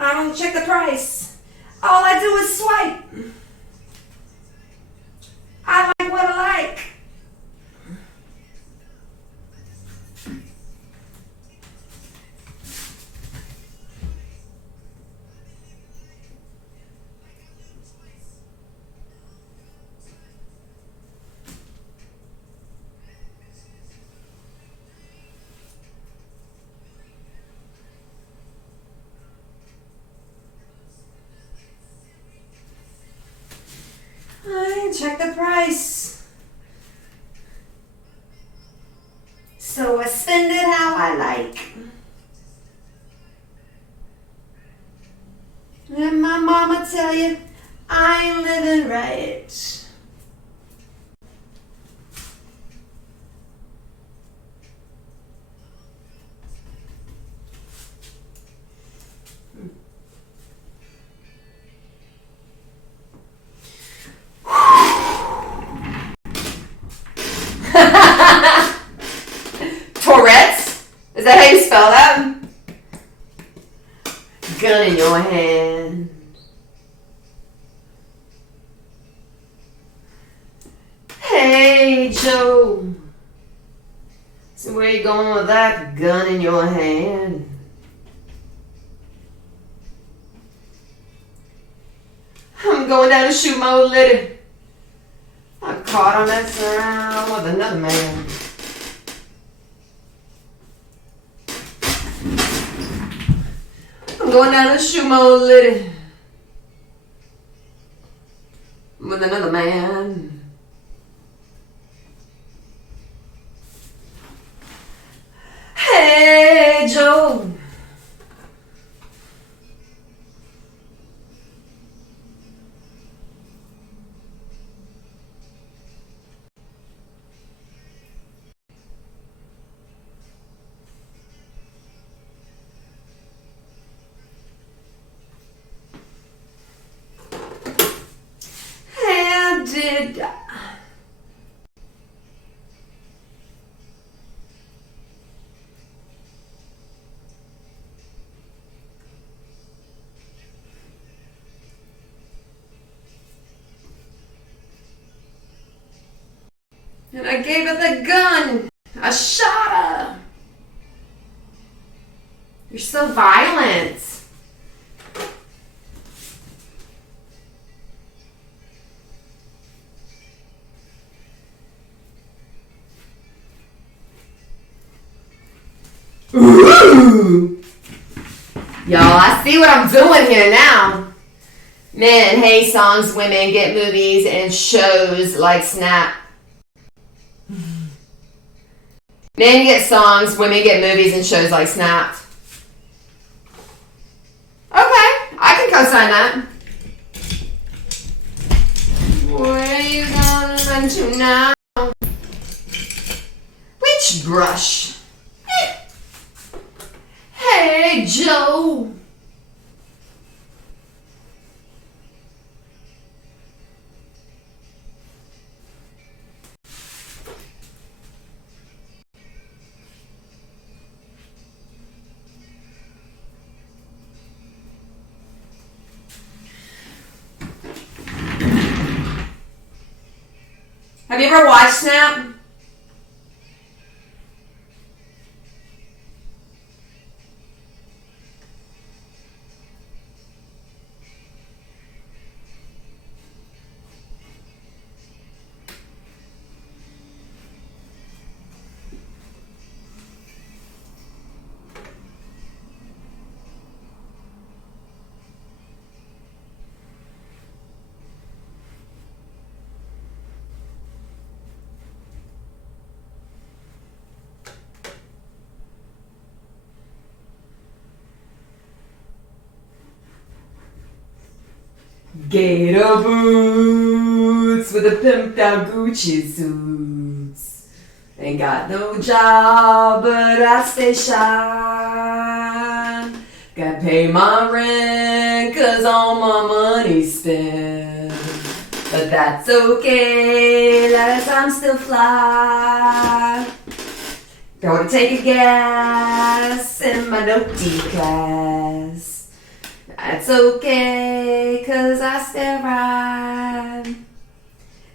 I don't check the price. All I do is swipe. I like what I like. I check the price. So I spend it how I like. Let my mama tell you I ain't living right. Tourette's? Is that how you spell that? Gun in your hand. Hey Joe, so where you going with that gun in your hand? I'm going down to shoot my old lady. I caught her messing around with another man. I'm going down to shoot my old lady with another man. Hey Joe, how did and I gave her the gun. I shot her. You're so violent. Ooh. Y'all, I see what I'm doing here now. Men hate songs, women get movies and shows like Snap. Men get songs, women get movies and shows like Snap. Okay, I can co-sign that. Where are you gonna run to now? Which brush? Hey, Joe. Have you ever watched Snap? Gator boots with a pimped out Gucci suits. Ain't got no job, but I stay shy. Gotta pay my rent, cause all my money's spent. But that's okay, as I'm still fly. Gonna take a gas in my naughty class. That's okay, cause I still ride.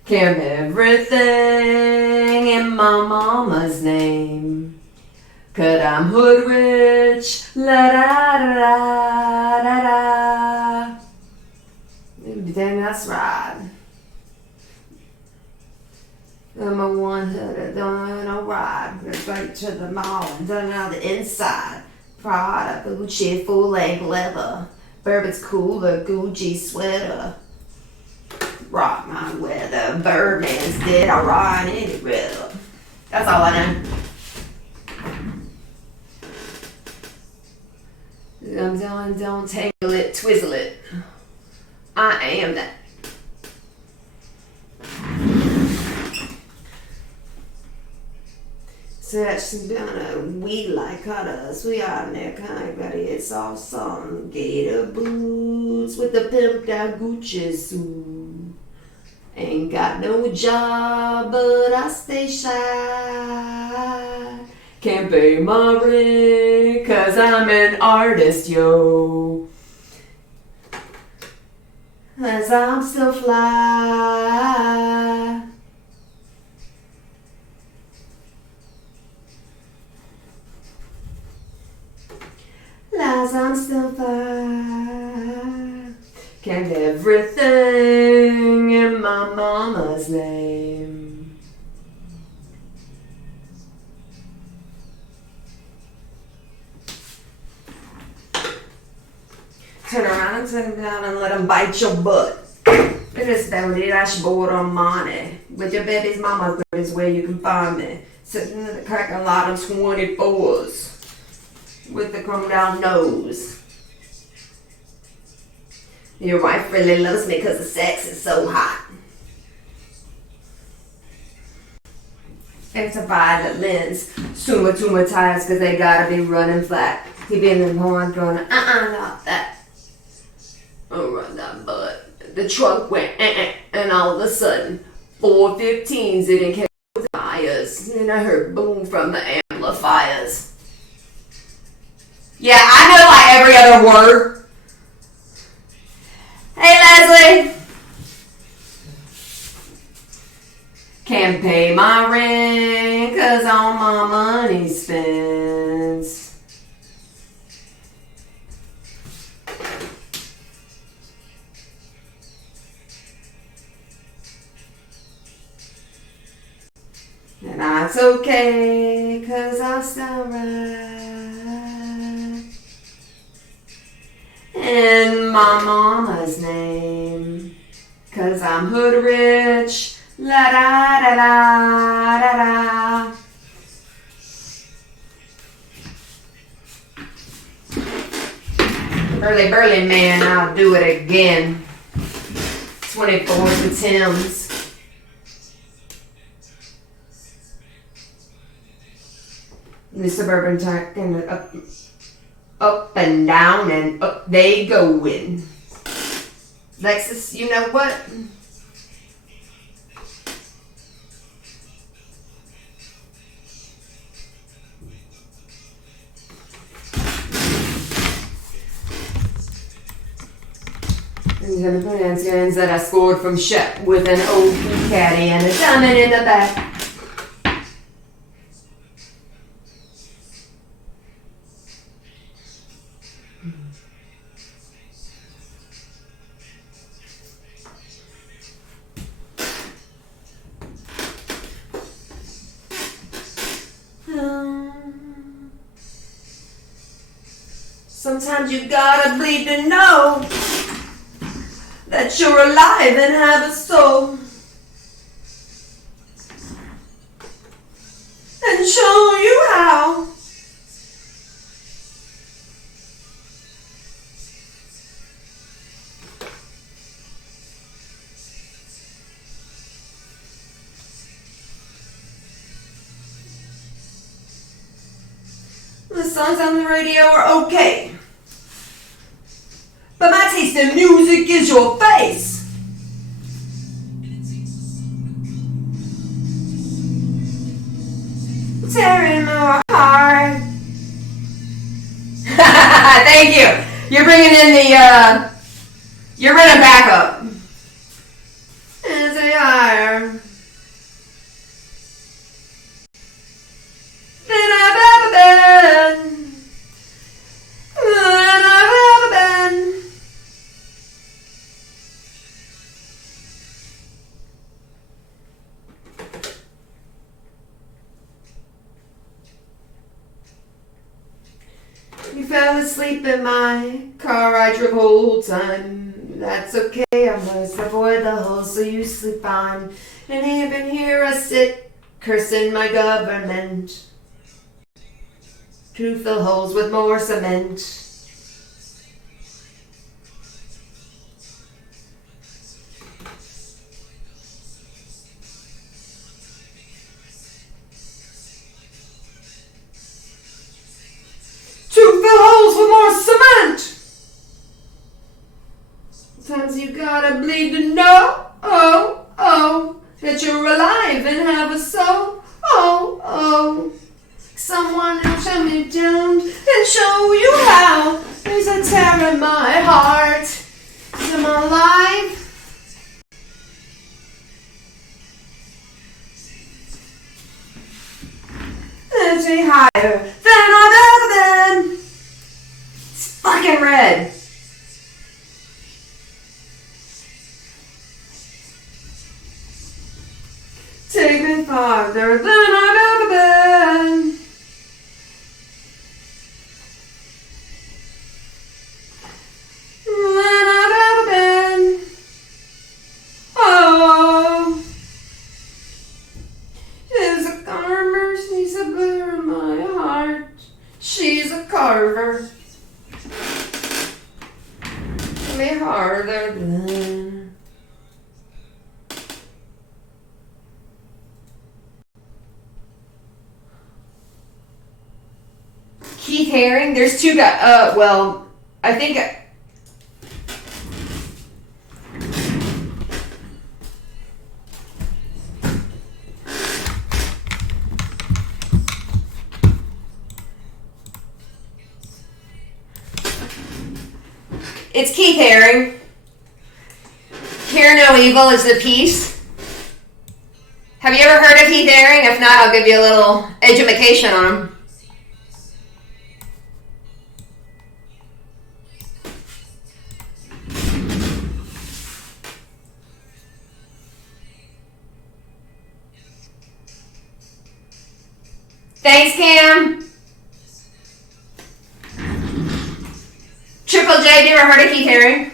Carry everything in my mama's name. Cause I'm hood rich, la da da da da da. Dang, that's right. I'm a one hood, don't ride. Straight to the mall and done on the inside. Prada, Gucci, full leg leather. Bourbon's cooler, Gucci sweater. Rock my weather. Birdman's dead, I ride any river. That's all I know. Don't tangle it, twizzle it. I am that. Searching down a we like cutters. We are in there kind of buddy. It's all some gator boots with the pimped out Gucci suit. Ain't got no job, but I stay shy. Can't pay my rent, cause I'm an artist, yo. As I'm still fly. As I'm still fly. Can't everything in my mama's name. Turn around and turn down and let him bite your butt. It is down the dashboard on money. With your baby's mama's is where you can find me. Sitting in the cracking lot of 24s. With the chrome down nose. Your wife really loves me because the sex is so hot. It's a violet lens. Too tires because they gotta be running flat. He been in the horn going, not that. Oh, run that butt. The truck went, and all of a sudden, 415s didn't catch the tires. And I heard boom from the amplifiers. Yeah, I know like every other word. Hey, Leslie. Can't pay my rent cause all my money spends. And that's okay cause I'll still ride. In my mama's name. I'm hood rich. La da da da da da. Early burly man, I'll do it again. 24s with Tim's. The suburban type, up and down and up they going. Lexus, you know what? Guns that I scored from Shep with an old caddy and a diamond in the back. Sometimes you gotta bleed to know that you're alive and have a soul, and show you how. The songs on the radio are okay, but my taste in music is your face. Tearing my heart. Thank you. You're bringing in the, you're running back up. As they are. Than I've ever been. Than I've ever been. You fell asleep in my car, I drove whole time. That's okay, I must avoid the hole so you sleep on. And even here I sit, cursing my government to fill holes with more cement. To fill holes with more cement. Sometimes you gotta bleed to know, that you're alive and have a soul, Someone will show me down and show you how. There's a tear in my heart. Am I alive? Let's be higher than I've ever been. It's fucking red. Take me farther than I've ever been. Than I've ever been. Oh. She's a carver, she's a bear in my heart. She's a carver. Me harder than. Keith Haring, there's two guys, well, I think. It's Keith Haring. Hear No Evil is the piece. Have you ever heard of Keith Haring? If not, I'll give you a little education on him. Thanks, Cam. Triple J, have you ever heard of Keith Haring?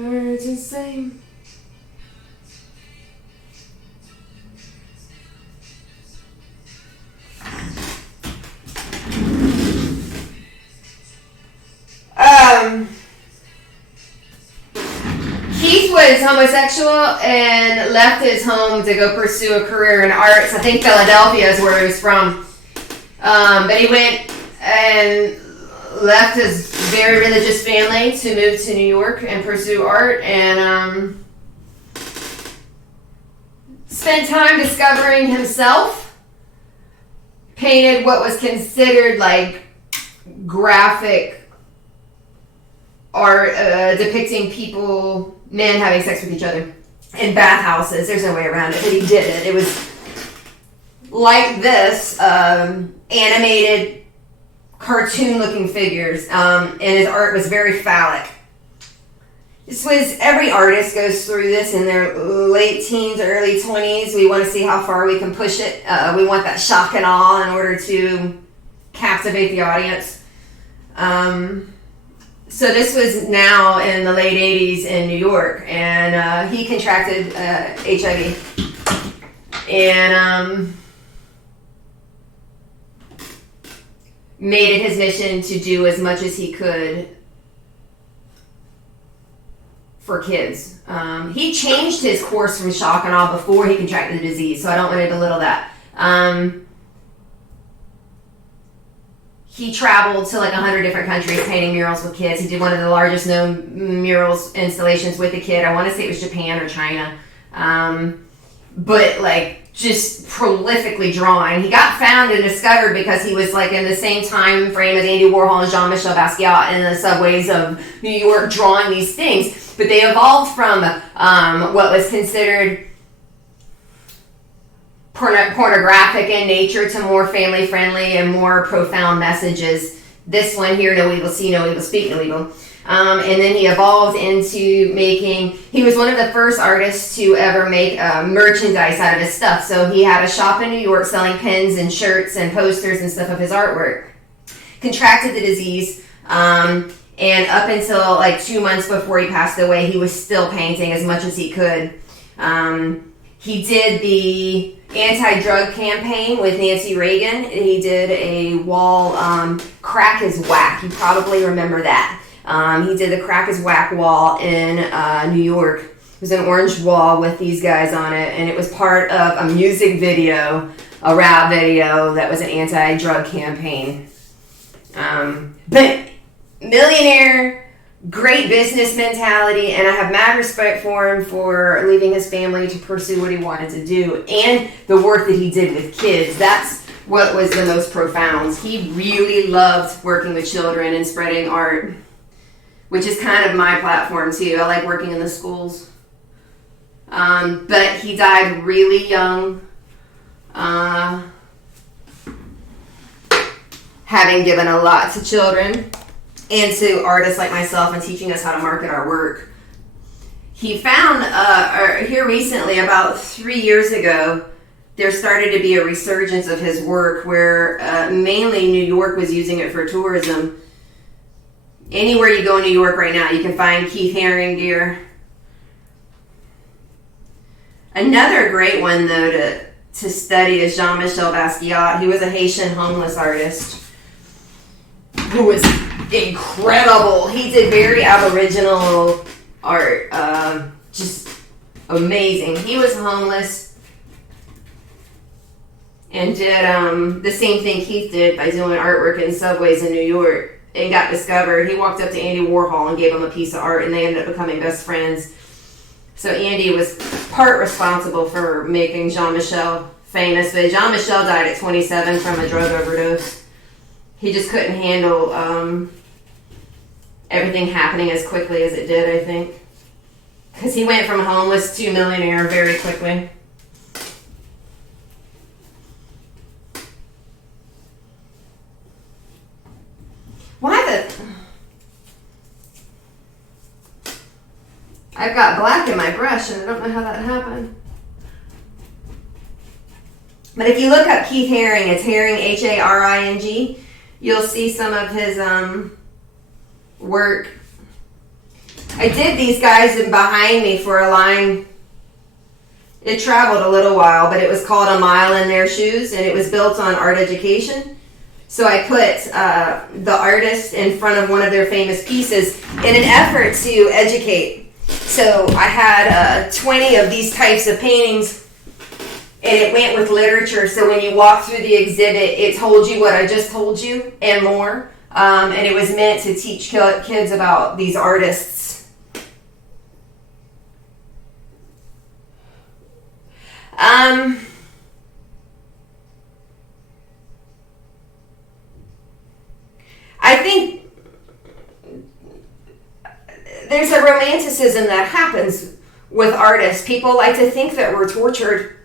Her to say. Keith was homosexual and left his home to go pursue a career in arts. I think Philadelphia is where he was from. But he went and left his very religious family to move to New York and pursue art, and spent time discovering himself. Painted what was considered like graphic art, depicting men having sex with each other in bathhouses. There's no way around it, but he did it. It was like this, animated, cartoon-looking figures, and his art was very phallic. Every artist goes through this in their late teens, early 20s. We want to see how far we can push it. We want that shock and awe in order to captivate the audience. So this was now in the late 80s in New York, and he contracted HIV. And made it his mission to do as much as he could for kids. He changed his course from shock and awe before he contracted the disease, so I don't want to belittle that. He traveled to like 100 different countries painting murals with kids. He did one of the largest known murals installations with a kid. I want to say it was Japan or China. But like just prolifically drawing. He got found and discovered because he was like in the same time frame as Andy Warhol and Jean-Michel Basquiat in the subways of New York drawing these things. But they evolved from what was considered pornographic in nature to more family friendly and more profound messages. This one here, no evil see, no evil speak, no evil. And then he evolved into he was one of the first artists to ever make merchandise out of his stuff. So he had a shop in New York selling pins and shirts and posters and stuff of his artwork. Contracted the disease, and up until like 2 months before he passed away, he was still painting as much as he could. He did the anti-drug campaign with Nancy Reagan. He did a wall, Crack is Whack. You probably remember that. He did the Crack is Whack wall in New York. It was an orange wall with these guys on it, and it was part of a music video, a rap video that was an anti-drug campaign. But millionaire, great business mentality, and I have mad respect for him for leaving his family to pursue what he wanted to do, and the work that he did with kids. That's what was the most profound. He really loved working with children and spreading art, which is kind of my platform too. I like working in the schools. But he died really young, having given a lot to children and to artists like myself and teaching us how to market our work. He found, here recently, about 3 years ago, there started to be a resurgence of his work where mainly New York was using it for tourism. Anywhere you go in New York right now, you can find Keith Haring gear. Another great one, though, to study is Jean-Michel Basquiat. He was a Haitian homeless artist who was incredible. He did very Aboriginal art, just amazing. He was homeless and did the same thing Keith did by doing artwork in subways in New York. And got discovered. He walked up to Andy Warhol and gave him a piece of art, and they ended up becoming best friends. So Andy was part responsible for making Jean-Michel famous, but Jean-Michel died at 27 from a drug overdose. He just couldn't handle everything happening as quickly as it did, I think. Because he went from homeless to millionaire very quickly. I've got black in my brush and I don't know how that happened. But if you look up Keith Haring, it's Haring, Haring, you'll see some of his work. I did these guys behind me for a line. It traveled a little while, but it was called A Mile in Their Shoes, and it was built on art education. So I put the artist in front of one of their famous pieces in an effort to educate. So I had 20 of these types of paintings, and it went with literature. So when you walk through the exhibit, it told you what I just told you and more. And it was meant to teach kids about these artists. I think there's a romanticism that happens with artists. People like to think that we're tortured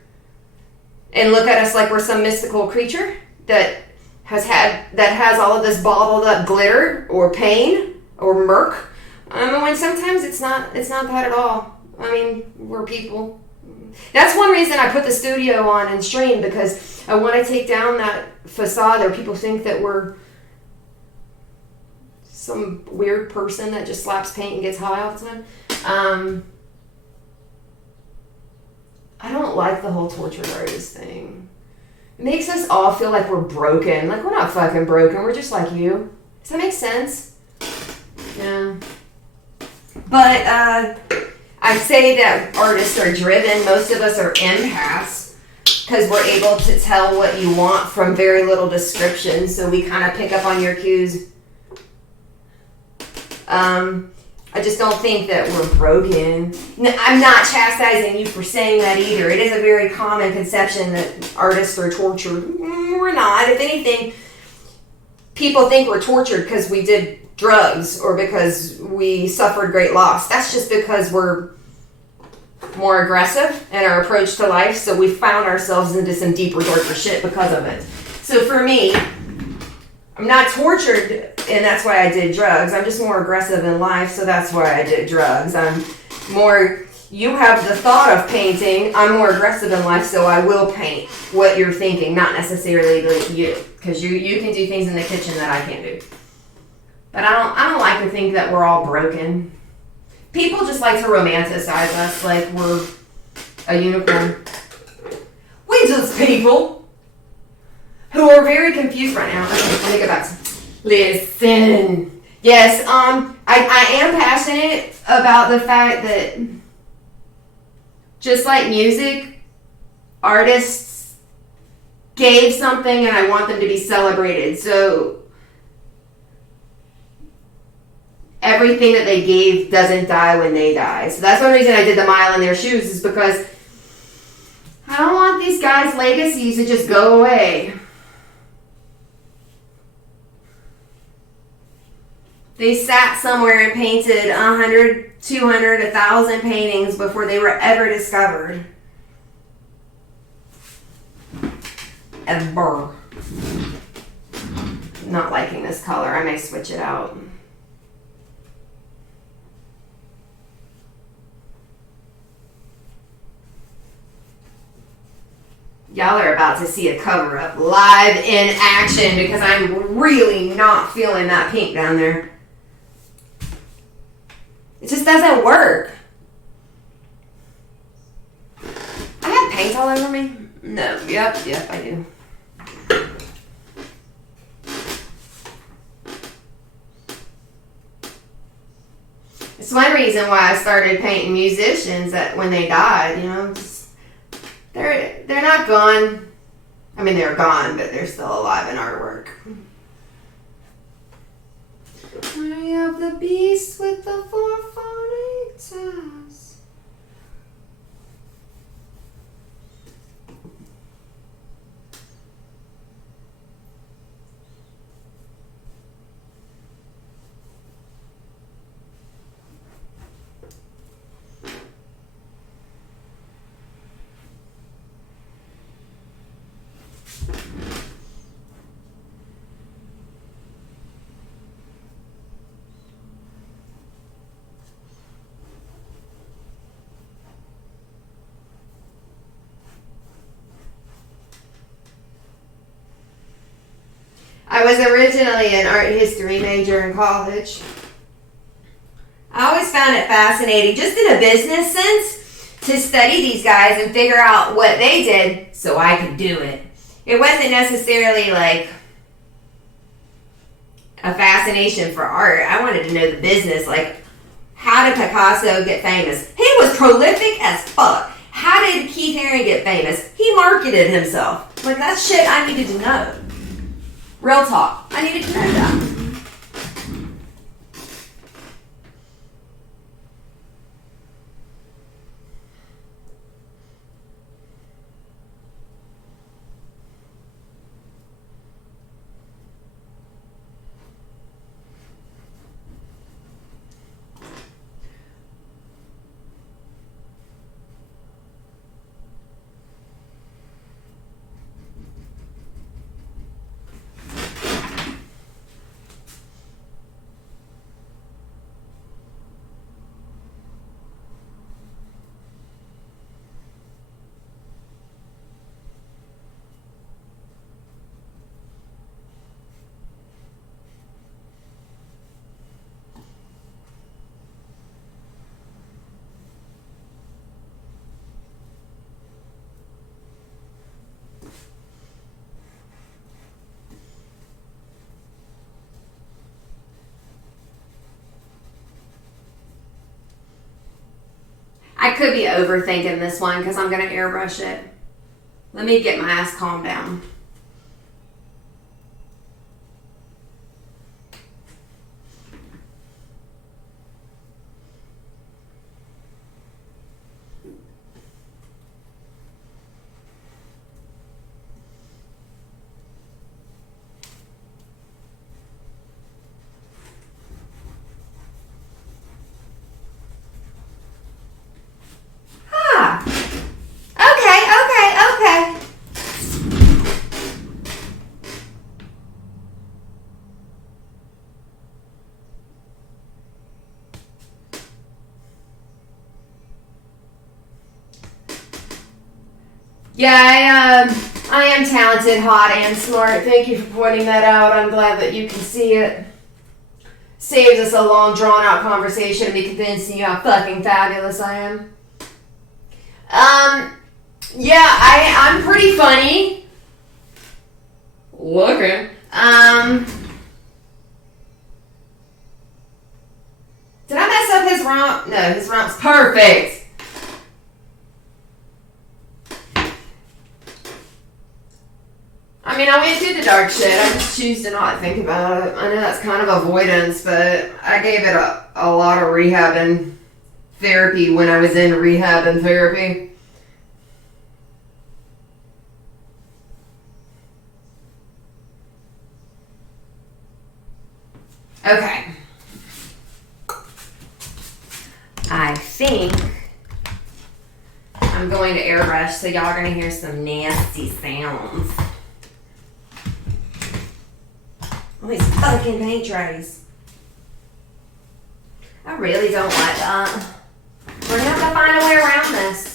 and look at us like we're some mystical creature that has all of this bottled up glitter or pain or murk. When sometimes it's not that at all. I mean, we're people. That's one reason I put the studio on and stream, because I want to take down that facade where people think that we're some weird person that just slaps paint and gets high all the time. I don't like the whole tortured artist thing. It makes us all feel like we're broken. Like, we're not fucking broken. We're just like you. Does that make sense? Yeah. But I say that artists are driven. Most of us are empaths because we're able to tell what you want from very little description. So we kind of pick up on your cues. I just don't think that we're broken. I'm not chastising you for saying that either. It is a very common conception that artists are tortured. We're not. If anything, people think we're tortured because we did drugs or because we suffered great loss. That's just because we're more aggressive in our approach to life, so we found ourselves into some deeper, darker shit because of it. So for me, I'm not tortured, and that's why I did drugs. I'm just more aggressive in life, so that's why I did drugs. You have the thought of painting. I'm more aggressive in life, so I will paint what you're thinking, not necessarily like you, because you can do things in the kitchen that I can't do. But I don't like to think that we're all broken. People just like to romanticize us like we're a unicorn. We just people who are very confused right now. Okay, let me go back. Listen. Yes, I am passionate about the fact that just like music, artists gave something and I want them to be celebrated. So everything that they gave doesn't die when they die. So that's one reason I did the Mile in Their Shoes, is because I don't want these guys' legacies to just go away. They sat somewhere and painted 100, 200, 1,000 paintings before they were ever discovered. Ever. Not liking this color. I may switch it out. Y'all are about to see a cover-up live in action because I'm really not feeling that pink down there. It just doesn't work. I have paint all over me? No. Yep, I do. It's one reason why I started painting musicians that when they died, just, they're not gone. I mean, they're gone, but they're still alive in artwork. I have the beast with the 4 ponytails. I was originally an art history major in college. I always found it fascinating, just in a business sense, to study these guys and figure out what they did so I could do it. It wasn't necessarily like a fascination for art. I wanted to know the business, like, how did Picasso get famous? He was prolific as fuck. How did Keith Haring get famous? He marketed himself. Like, that's shit I needed to know. Real talk. I needed to know that. I could be overthinking this one because I'm going to airbrush it. Let me get my ass calmed down. Okay. Yeah, I am talented, hot, and smart. Thank you for pointing that out. I'm glad that you can see it. Saves us a long, drawn-out conversation to be convincing you how fucking fabulous I am. Yeah, I'm pretty funny. Looking. Did I mess up his romp? No, his romp's perfect. I mean, I went through the dark shit. I just choose to not think about it. I know that's kind of avoidance, but I gave it a lot of rehab and therapy when I was in rehab and therapy. Okay. I think I'm going to airbrush, so y'all are going to hear some nasty sounds. All these fucking paint trays. I really don't like that. We're going to have to find a way around this.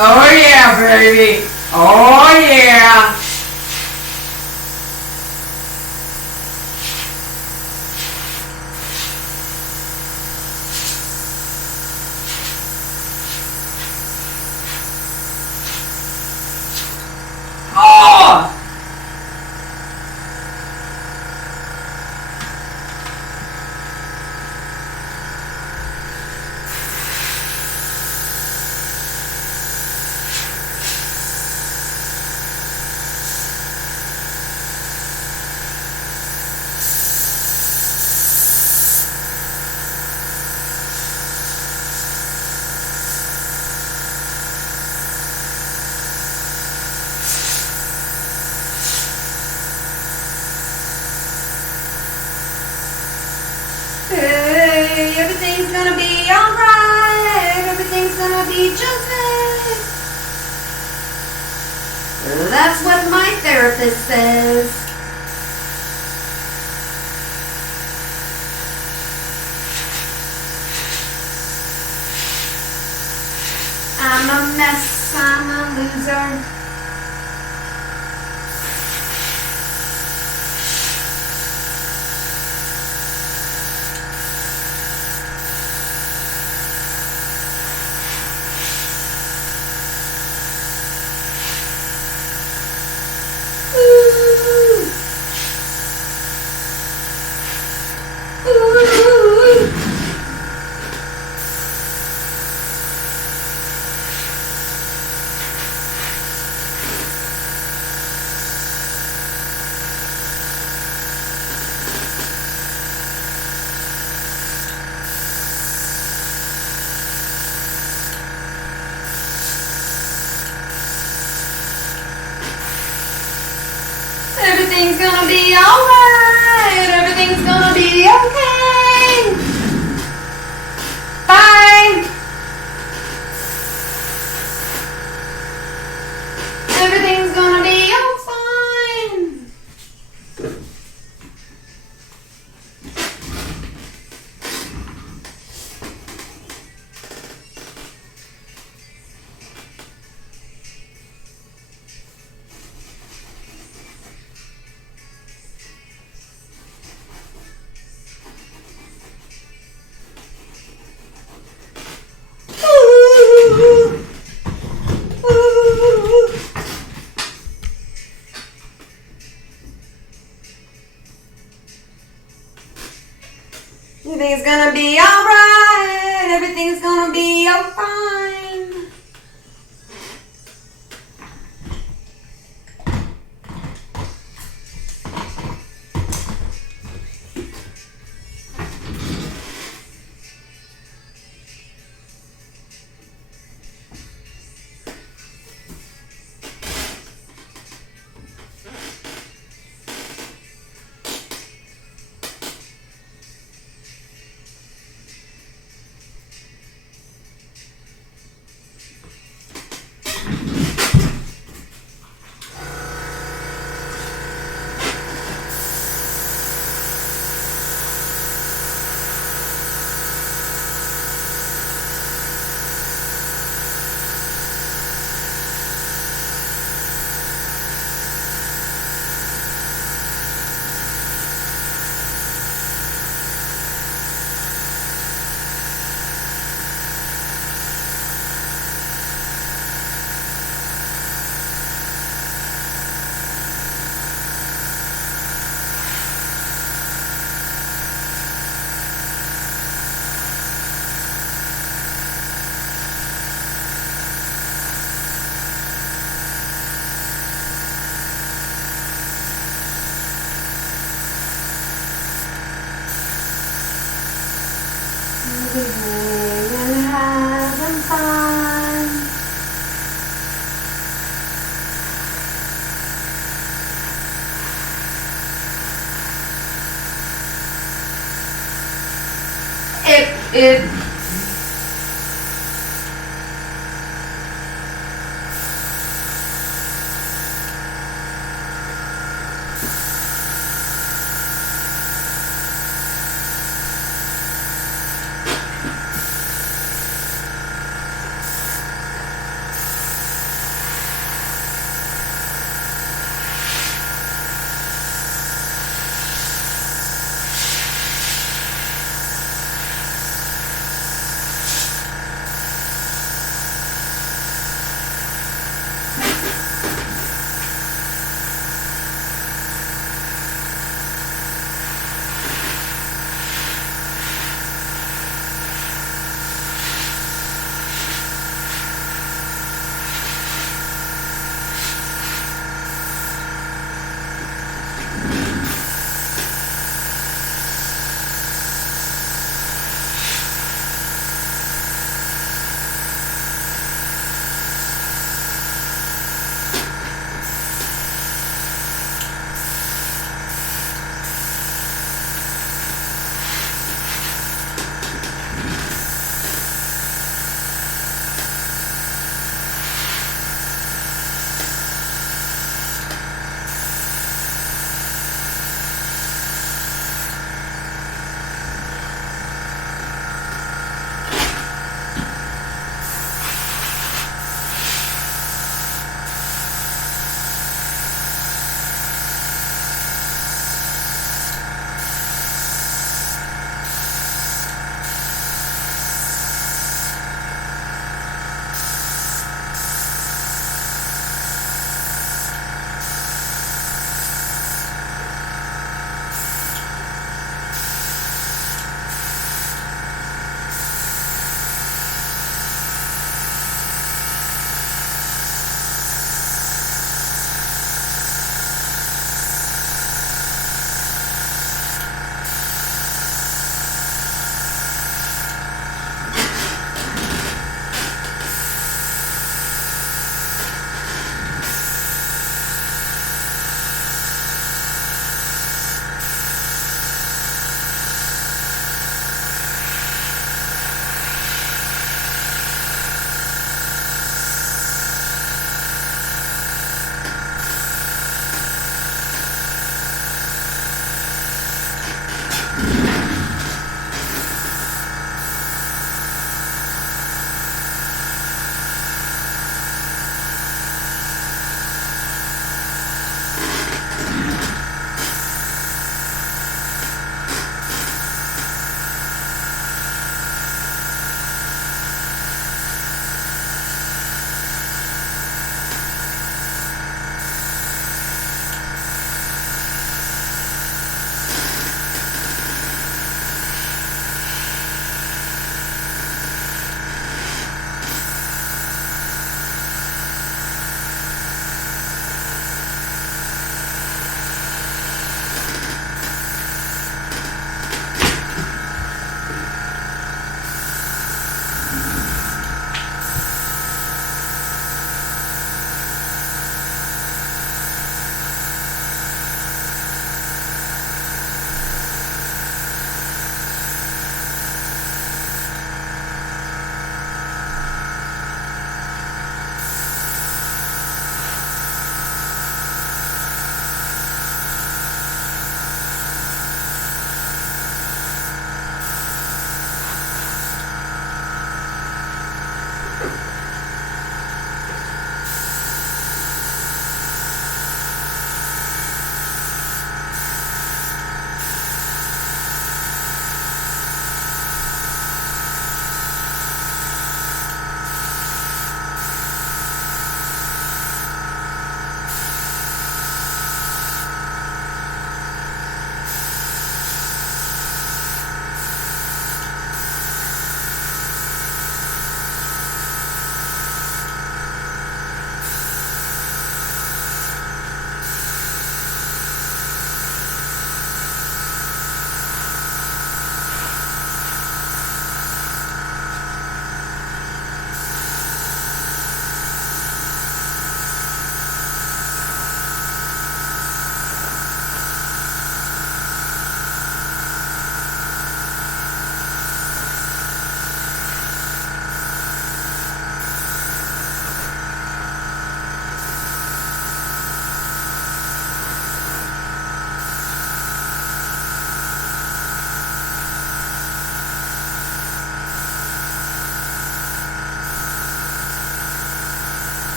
Oh yeah, baby. Oh yeah. Oh! Hey, everything's gonna be alright. Everything's gonna be just fine. That's what my therapist says. I'm a mess, I'm a loser. Everything's gonna be alright. Everything's gonna be okay. Bye. Everything's gonna be all fine. Everything's gonna be alright. Everything's gonna be all fine. And having fun. It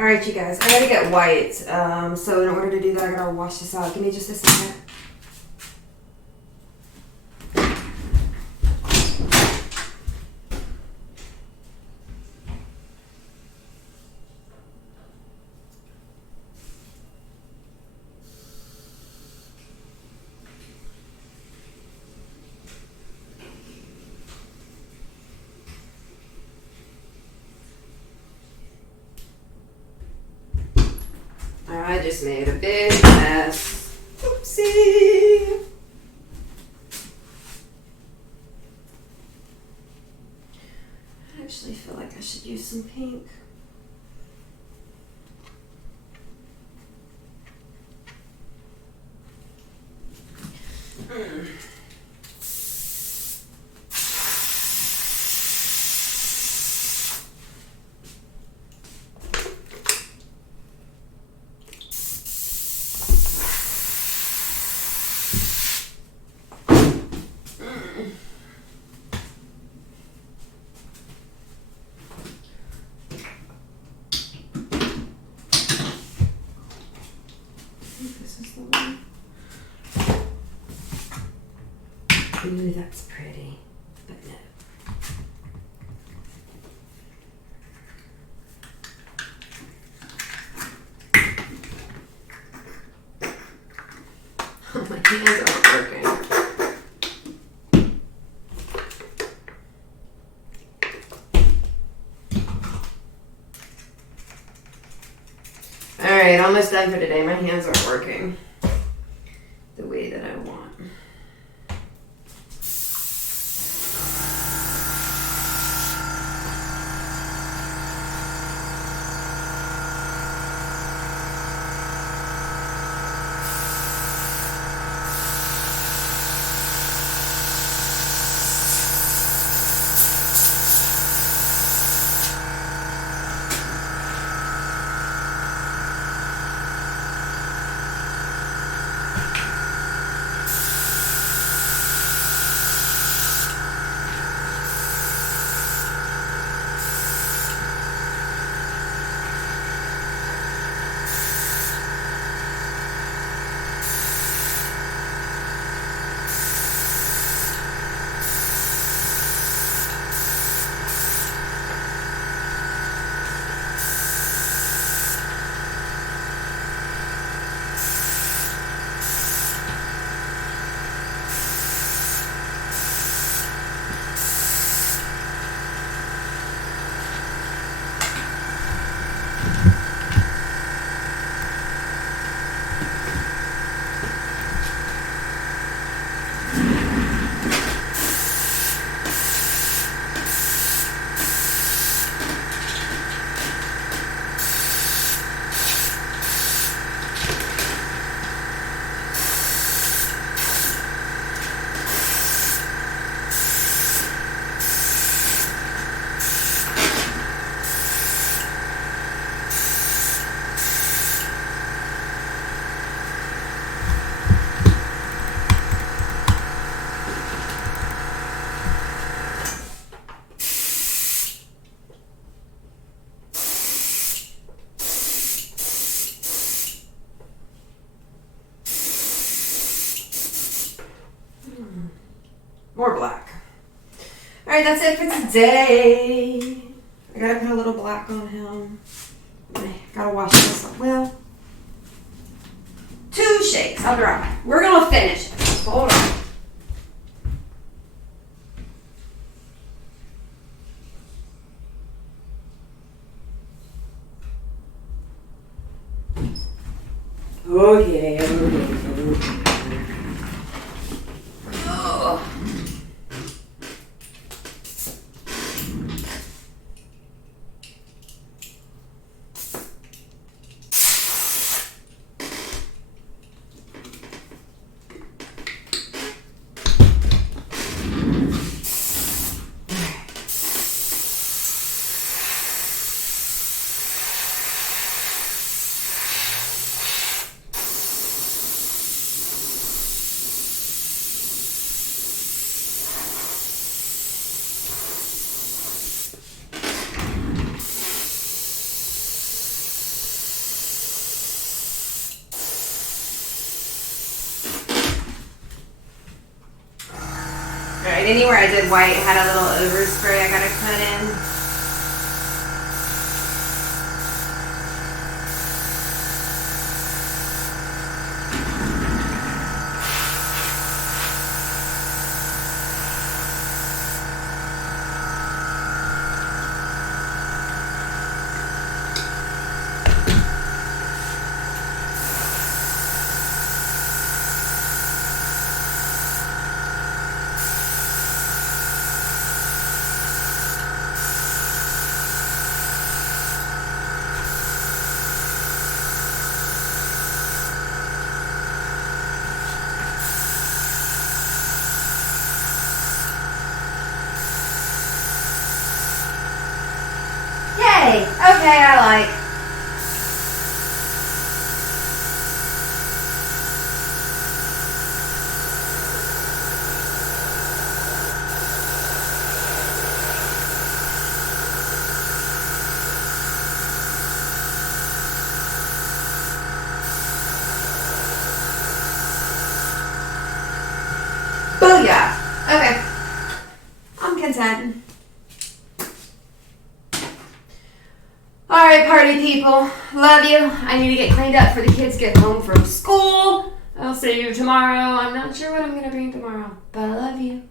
All right, you guys, I gotta get white. So in order to do that, I gotta wash this out. Give me just a second. I just made a big mess. Oopsie. I actually feel like I should use some pink. Ooh, that's pretty, but no. Oh, my hands aren't working. Alright, almost done for today. My hands aren't working the way that I want. More black. Alright, that's it for today. I gotta put a little black on him. I gotta wash this up. Well, 2 shades. I'll be right back. We're gonna finish it. Hold on. Oh yeah. anywhere I did white had a little overspray I gotta cut in. Yay! Okay, I like. Booyah! Okay. I'm content. Alright, party people. Love you. I need to get cleaned up for the kids get home from school. I'll see you tomorrow. I'm not sure what I'm going to bring tomorrow, but I love you.